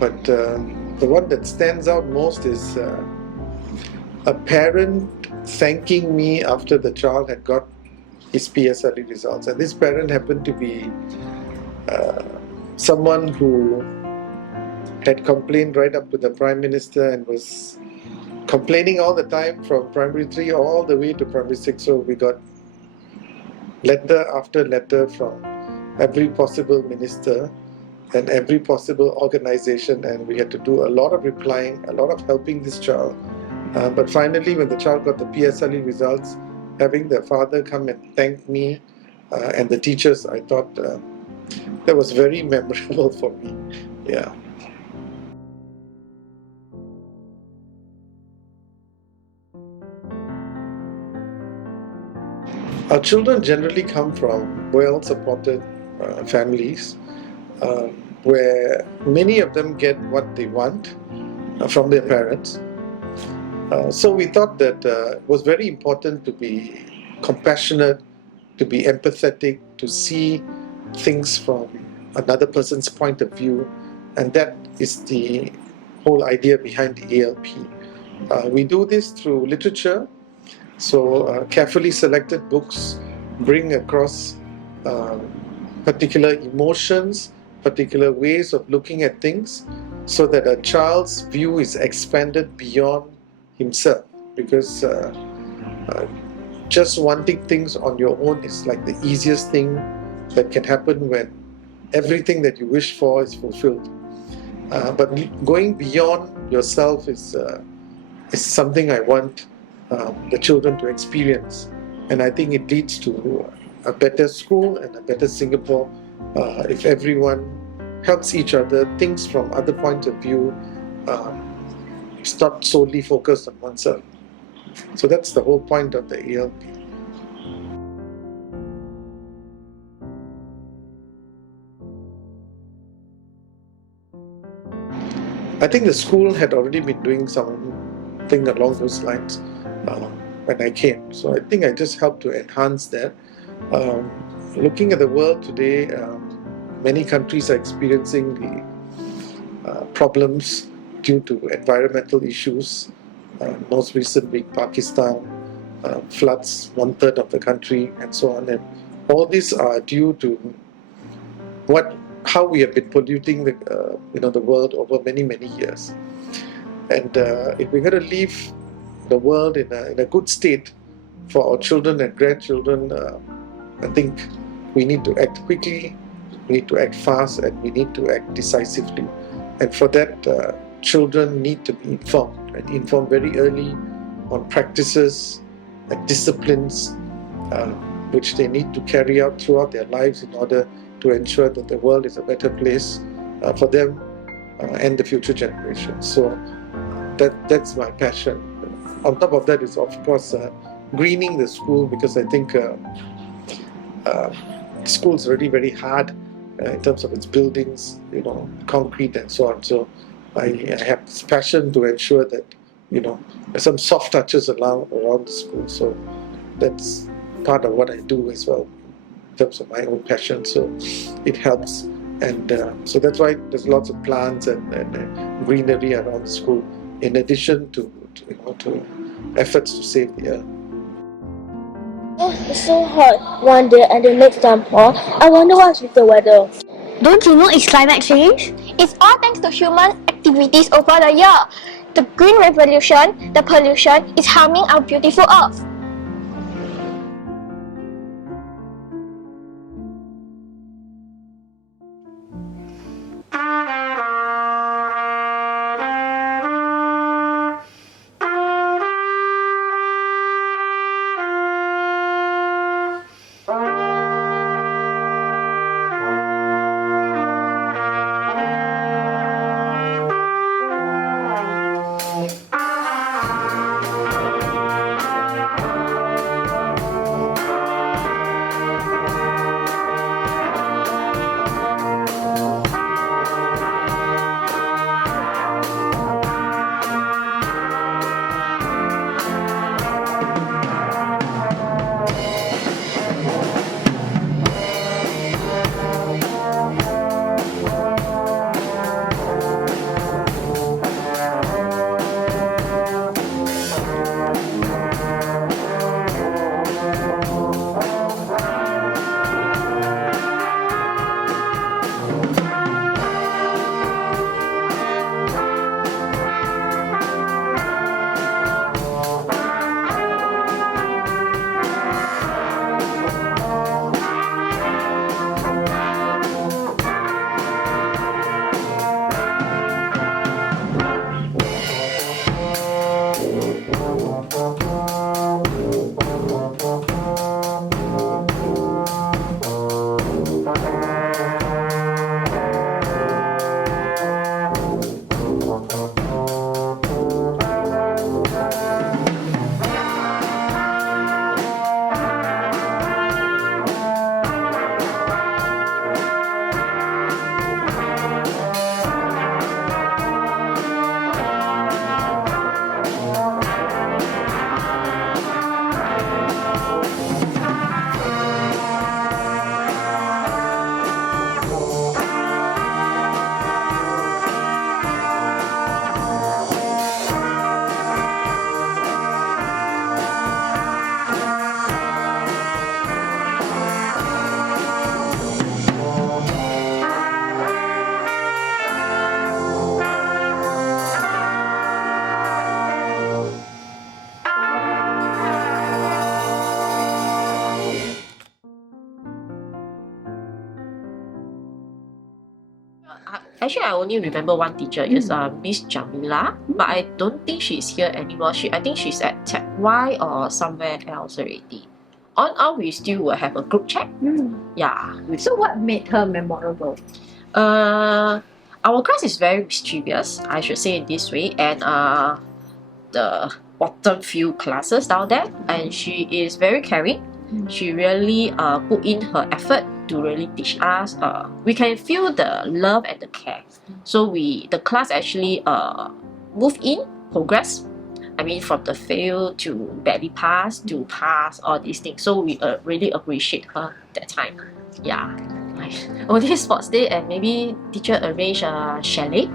but the one that stands out most is a parent thanking me after the child had got his PSLE results. And this parent happened to be someone who had complained right up to the Prime Minister and was complaining all the time from primary 3 all the way to primary 6. So we got letter after letter from every possible minister and every possible organization, and we had to do a lot of replying, a lot of helping this child. But finally, when the child got the PSLE results, having the father come and thank me and the teachers, I thought that was very memorable for me. Yeah. Our children generally come from well-supported families where many of them get what they want from their parents. So we thought that it was very important to be compassionate, to be empathetic, to see things from another person's point of view, and that is the whole idea behind the ALP. We do this through literature, so carefully selected books bring across particular emotions, particular ways of looking at things, so that a child's view is expanded beyond himself, because just wanting things on your own is like the easiest thing that can happen when everything that you wish for is fulfilled. But going beyond yourself is something I want the children to experience, and I think it leads to a better school and a better Singapore if everyone helps each other, thinks from other points of view, it's not solely focused on oneself. So that's the whole point of the ALP. I think the school had already been doing something along those lines when I came. So I think I just helped to enhance that. Looking at the world today, many countries are experiencing the problems due to environmental issues. Most recent being Pakistan, floods 1/3 of the country, and so on. And all these are due to how we have been polluting the world over many years. And if we're going to leave the world in a good state for our children and grandchildren, I think we need to act quickly, we need to act fast, and we need to act decisively. And for that, children need to be informed very early on practices and disciplines which they need to carry out throughout their lives in order to ensure that the world is a better place for them and the future generations. So that's my passion. On top of that is, of course, greening the school, because I think school is already very hard in terms of its buildings, concrete and so on. So I have this passion to ensure that there's some soft touches around the school. So that's part of what I do as well in terms of my own passion. So it helps, and so that's why there's lots of plants and greenery around the school, in addition to efforts to save the earth. Oh, it's so hot one day and the next downpour. I wonder what's with the weather. Don't you know it's climate change? It's all thanks to human activities over the year. The green revolution, the pollution, is harming our beautiful earth. Actually, I only remember one teacher, is Miss Jamila, but I don't think she's here anymore. I think she's at Tech Y or somewhere else already. On our, we still will have a group chat. Yeah. So what made her memorable? Our class is very mischievous, I should say it this way, and the bottom few classes down there, and she is very caring. She really put in her effort to really teach us. We can feel the love and the care. So the class actually move in, progress. I mean, from the fail to barely pass to pass, all these things. So we really appreciate her that time. Yeah. Only sports day, and maybe teacher arranged a chalet.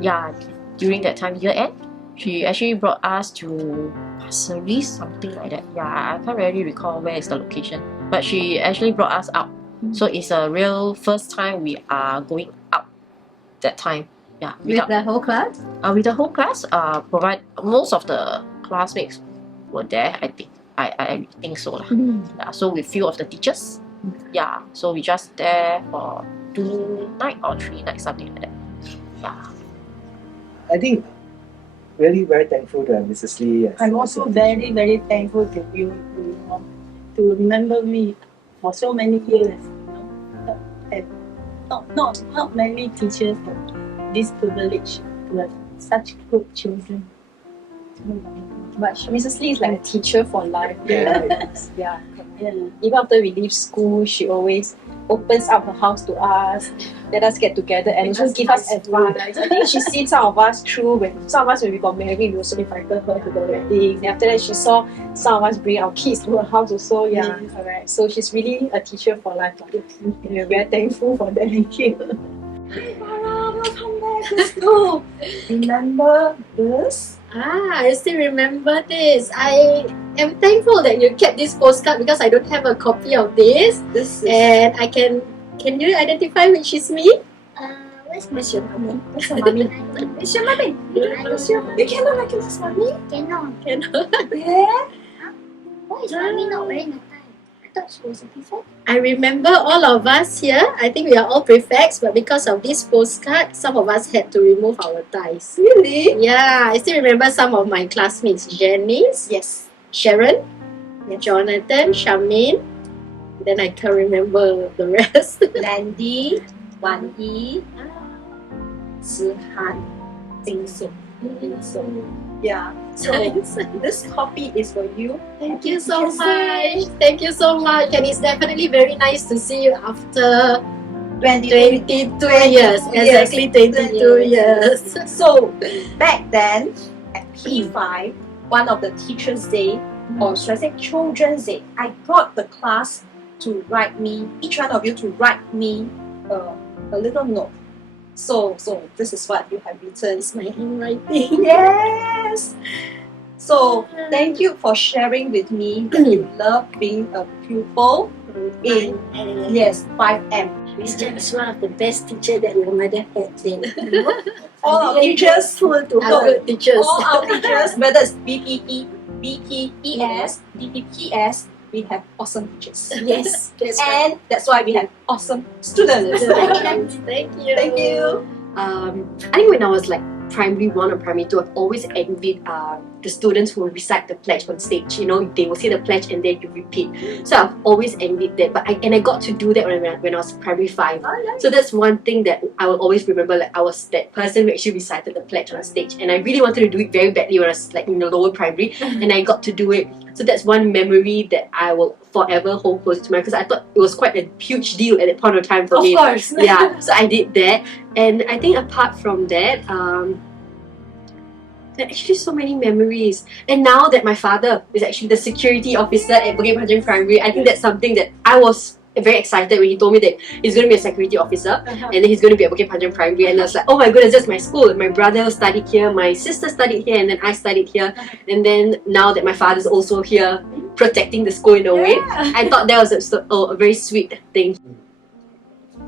Yeah, during that time, year end. She actually brought us to Pasir, something like that. Yeah, I can't really recall where is the location. But she actually brought us out. So it's a real first time we are going out that time. Yeah. With the whole class? With the whole class, provide most of the classmates were there, I think. I think so. Yeah, so with few of the teachers. Yeah. So we just there for 2 nights or 3 nights, something like that. Yeah. I think really very thankful to Mrs. Lee. I'm also very, very thankful to you to remember me for so many years. And not many teachers have this privilege to have such good children. But Mrs. Lee is like a teacher for life. Yeah. Yeah. Even after we leave school, she always opens up her house to us, let us get together, and also give us advice. I think she's seen some of us through. When we got married, we also invited her to the wedding. And after that, she saw some of us bring our kids to her house also. Yeah, correct. So she's really a teacher for life. And we're very thankful for that. Thank you. Hi, Farah, welcome back to school. Remember this? I still remember this. I am thankful that you kept this postcard because I don't have a copy of this. And I can you identify which is me? Where's your mommy? Where's your mommy? Where's your mommy? You cannot recognize mommy? Cannot. Yeah? Why is mommy not wearing a tie? I thought she was a prefect. I remember all of us here. I think we are all prefects, but because of this postcard, some of us had to remove our ties. Really? Yeah, I still remember some of my classmates. Janice. Yes. Sharon. Jonathan. Charmaine. Then I can't remember the rest. Landy, Wan Yi, Zihan, Jing Song. Yeah. So this copy is for you. Thank you so much. Thank you so much. And it's definitely very nice to see you after 22 years. Exactly 22 years. So back then at P5, one of the Teachers' Day, or should I say Children's Day, I got the class to write me, each one of you to write me a little note. So this is what you have written. It's my handwriting. Yes. So thank you for sharing with me that you love being a pupil in 5M. Mr. is one of the best teachers that your mother had then. All our teachers, good teachers. all our teachers, whether it's BPPS, DPPS, we have awesome teachers. Yes, that's and right. that's why we have awesome students. Thank you. Thank you. I think when I was like primary 1 or primary 2, I've always envied the students who recite the pledge on stage. You know, they will say the pledge and then you repeat. So I've always envied that. But I got to do that when I was primary 5. So that's one thing that I will always remember. Like I was that person who actually recited the pledge on stage, and I really wanted to do it very badly when I was like in the lower primary, and I got to do it. So that's one memory that I will forever hold close to me, because I thought it was quite a huge deal at that point of time for me. Of course. Yeah, so I did that. And I think apart from that, there are actually so many memories. And now that my father is actually the security officer at Bukit Panjang Primary, I think that's something that I was very excited when he told me that he's going to be a security officer and then he's going to be at Bukit Panjang Primary. And I was like, oh my goodness, that's my school. My brother studied here, my sister studied here, and then I studied here. And then now that my father's also here protecting the school in a way, I thought that was a very sweet thing.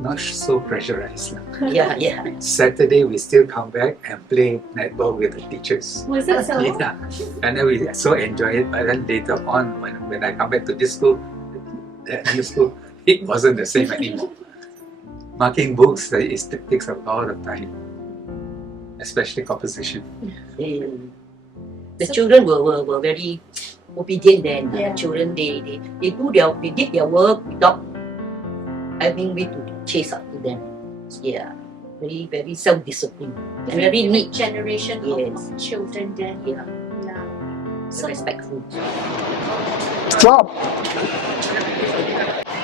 Not so pressurized. Yeah. Saturday we still come back and play netball with the teachers. Was that so? Yeah. And then we so enjoy it. But then later on, when I come back to this school, that new school, it wasn't the same anymore. marking books takes a lot of time, especially composition. The children were very obedient then. The children they did their work without having me to chase up to them. Yeah, very self-disciplined. Very neat generation Yes. of children then. Yeah, So respectful. Stop!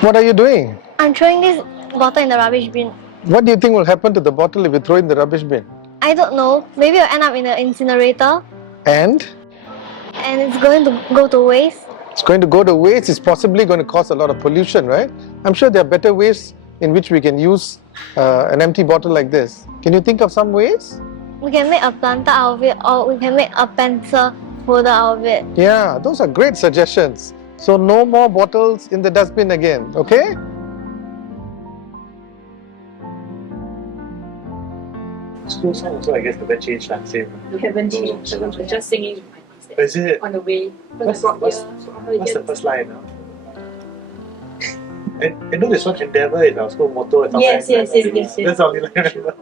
What are you doing? I'm throwing this bottle in the rubbish bin. What do you think will happen to the bottle if you throw it in the rubbish bin? I don't know. Maybe it'll end up in the incinerator And and it's going to go to waste. it's going to go to waste. It's possibly going to cause a lot of pollution, right? I'm sure there are better ways in which we can use an empty bottle like this. Can you think of some ways? We can make a planter out of it, or we can make a pencil holder out of it. Yeah, those are great suggestions. So no more bottles in the dustbin again, okay? School song also, I guess, never changed, same. we haven't changed. We're just singing with my mom Is it? on the way. What's the first line now? I know this one, Endeavour is our school motto. Or something Yes, like yes, that. yes, yes, yes. That's the only line I remember.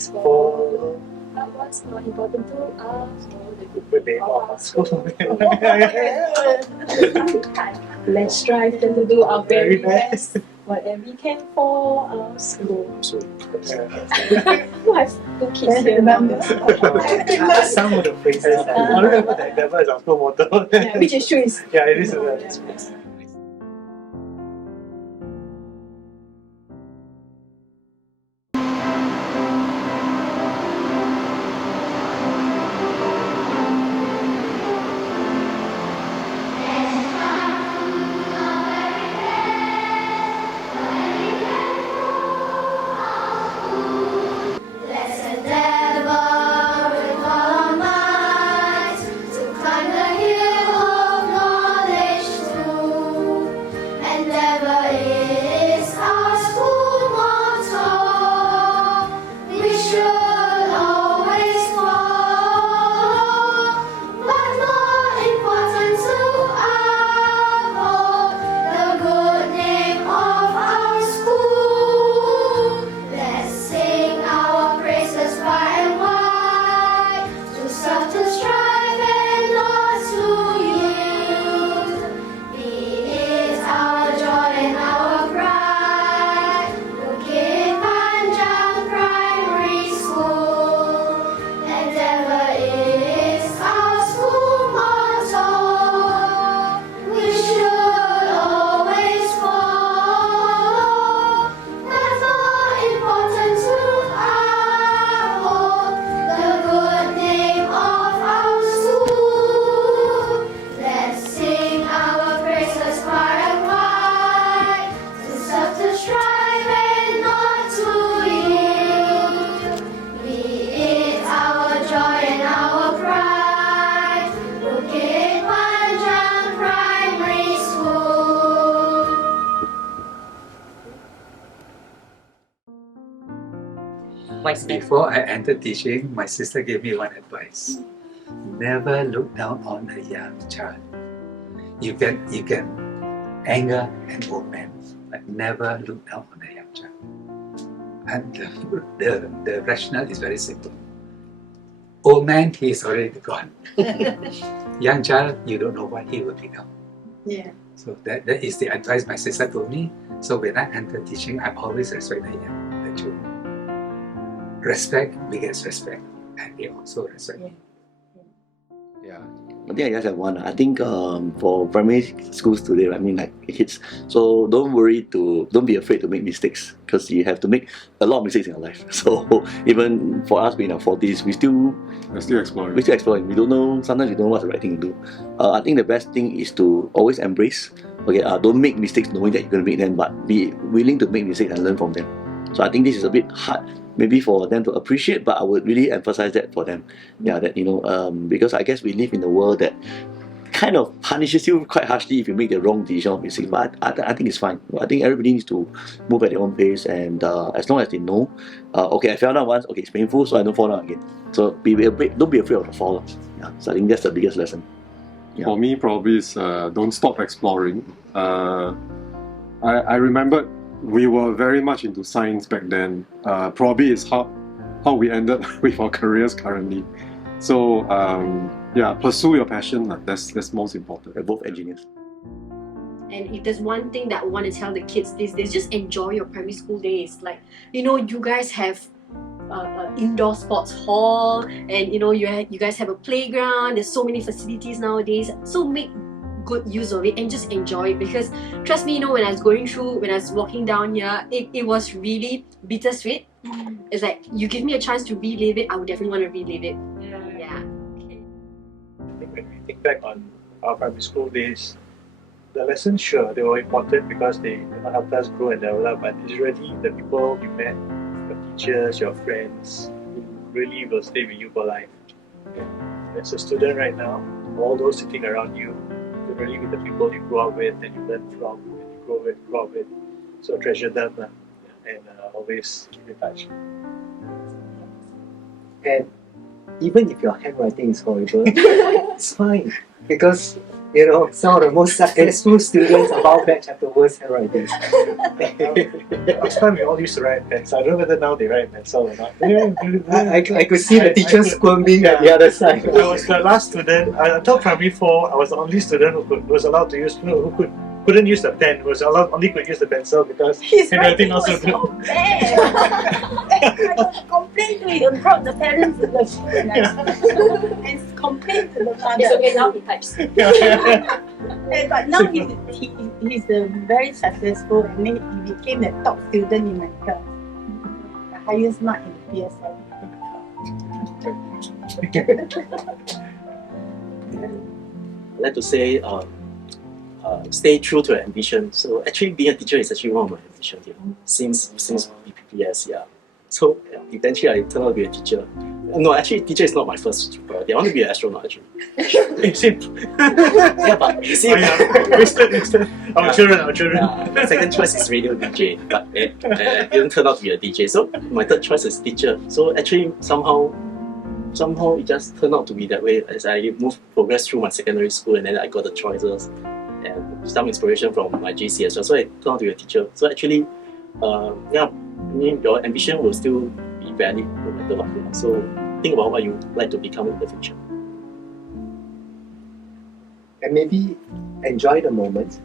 For What's not important to us? the name of our school. Let's strive to do our very best. Whatever we can for our school. You have 2 kids here now. Some of the phrases. I remember that Endeavour is our school motto. Yeah, which is true. Yeah, it is. Let's endeavor with all our might to climb the hill of knowledge too. Endeavor is our school motto. We should always follow, but more important to uphold the good name of our school. Let's sing our praises far and wide, to serve, to strive, and not to yield. Be it our joy and our pride. Bukit Panjang Primary School. Endeavor is our school motto. We should always follow, but more important to uphold the good name of our school. Let's sing our praises far and wide, to serve, to strive, and not to yield. Be it our joy and our pride. Bukit Panjang Primary School. Before I entered teaching, my sister gave me one advice: never look down on a young child. You can anger an old man, but never look down on a young child. And the rationale is very simple. Old man, he is already gone. Young child, you don't know what he will become. Yeah. So that is the advice my sister told me. So when I entered teaching, I always respect the children. Respect begets respect, and they also respect. Yeah. I think I just have one. I think for primary schools today, I mean like kids, so don't be afraid to make mistakes, because you have to make a lot of mistakes in your life. So even for us being in our 40s, we're still exploring. We're still exploring. We don't know, sometimes we don't know what's the right thing to do. I think the best thing is to always embrace. Okay, don't make mistakes knowing that you're going to make them, but be willing to make mistakes and learn from them. So I think this is a bit hard maybe for them to appreciate, but I would really emphasize that for them. Yeah, that because I guess we live in a world that kind of punishes you quite harshly if you make the wrong decision or mistake. But I think it's fine. I think everybody needs to move at their own pace, and as long as they know, okay, I fell down once, okay, it's painful, so I don't fall down again. So don't be afraid of the fall. Yeah, so I think that's the biggest lesson. For me, probably is don't stop exploring. I remembered we were very much into science back then. Probably it's how we ended with our careers currently. So yeah, pursue your passion. That's most important. We're both engineers. And if there's one thing that I want to tell the kids these days, just enjoy your primary school days. Like, you know, you guys have indoor sports hall, and you know, you guys have a playground. There's so many facilities nowadays. So make good use of it and just enjoy it, because trust me, you know, when I was walking down here, it was really bittersweet. It's like, you give me a chance to relive it, I would definitely want to relive it. Yeah. I think when we think back on our primary school days, the lessons, sure, they were important because they helped us grow and develop, but it's really the people you met, your teachers, your friends, who really will stay with you for life. As a student right now, all those sitting around you, you're really with the people you grew up with and you learn from and you grow up with. So treasure them and always keep in touch. And even if your handwriting is horrible, it's fine, because you know, some of the most successful students of our batch have the worst handwriting. Last time we all used to write in pencil. I don't know whether now they write in pencil or not. I could see the teachers squirming at the other side. I was the last student. Until primary 4, I was the only student who was allowed to use, couldn't use the pen. Only could use the pencil because his handwriting also good. I complained to him, brought the parents to the school and complained to the mother. It's okay, now he types. But now he's very successful, and then he became the top student in my class. The highest mark in the PSL. I'd like to say, stay true to your ambition. So actually, being a teacher is actually one of my ambitions since BPPS. Yeah. So eventually, I turned out to be a teacher. No, actually, teacher is not my first priority. I want to be an astronaut actually. Yeah, but you see, wasted. Our children. Second choice is radio DJ, but it didn't turn out to be a DJ. So my third choice is teacher. So actually, somehow it just turned out to be that way as I progressed through my secondary school, and then I got the choices and some inspiration from my JC as well. So I turned out to be a teacher. So actually, I mean, your ambition will still be valid no matter what you are. So think about what you like to become in the future. And maybe enjoy the moment.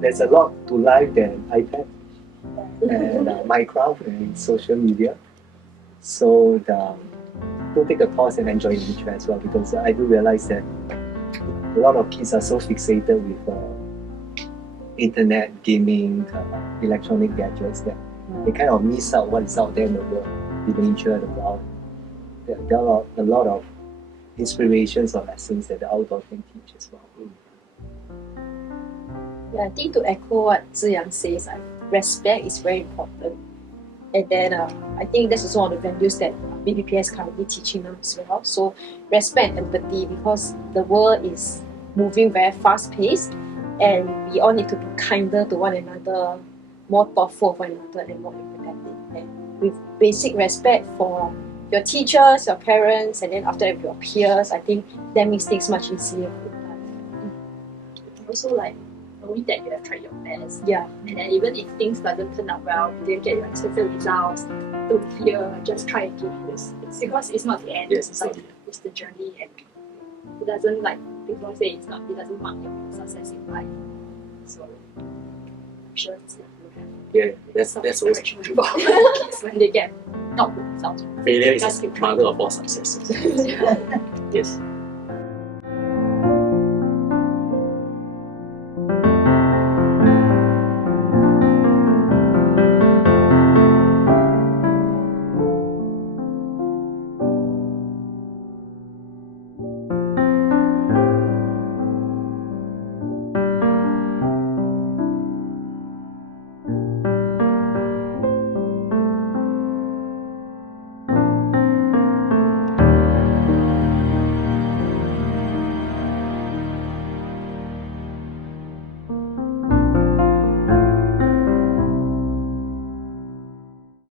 There's a lot to life than iPad and Minecraft and social media. So do take a pause and enjoy nature as well, because I do realize that a lot of kids are so fixated with internet, gaming, electronic gadgets that they kind of miss out what is out there in the world, the nature, the ground. There are a lot of inspirations or lessons that the outdoor can teach as well. Yeah, I think to echo what Ziyang says, respect is very important. And then I think this is one of the values that BPPS currently teaching them as well. So respect and empathy, because the world is moving very fast paced, and we all need to be kinder to one another, more thoughtful of one another, and more empathetic. And with basic respect for your teachers, your parents, and then after that your peers, I think that makes things much easier. Also, like, knowing that you have tried your best. Yeah. And then even if things doesn't turn out well, you didn't get your expected results, don't fear, just try again. It's because it's not the end. Yes, it's the journey, and it doesn't, like people say, it doesn't mark your success in life. So I'm sure it's not Yeah, that's always true. Kids when they get not good results. Failure is the mother of all successes. Yes.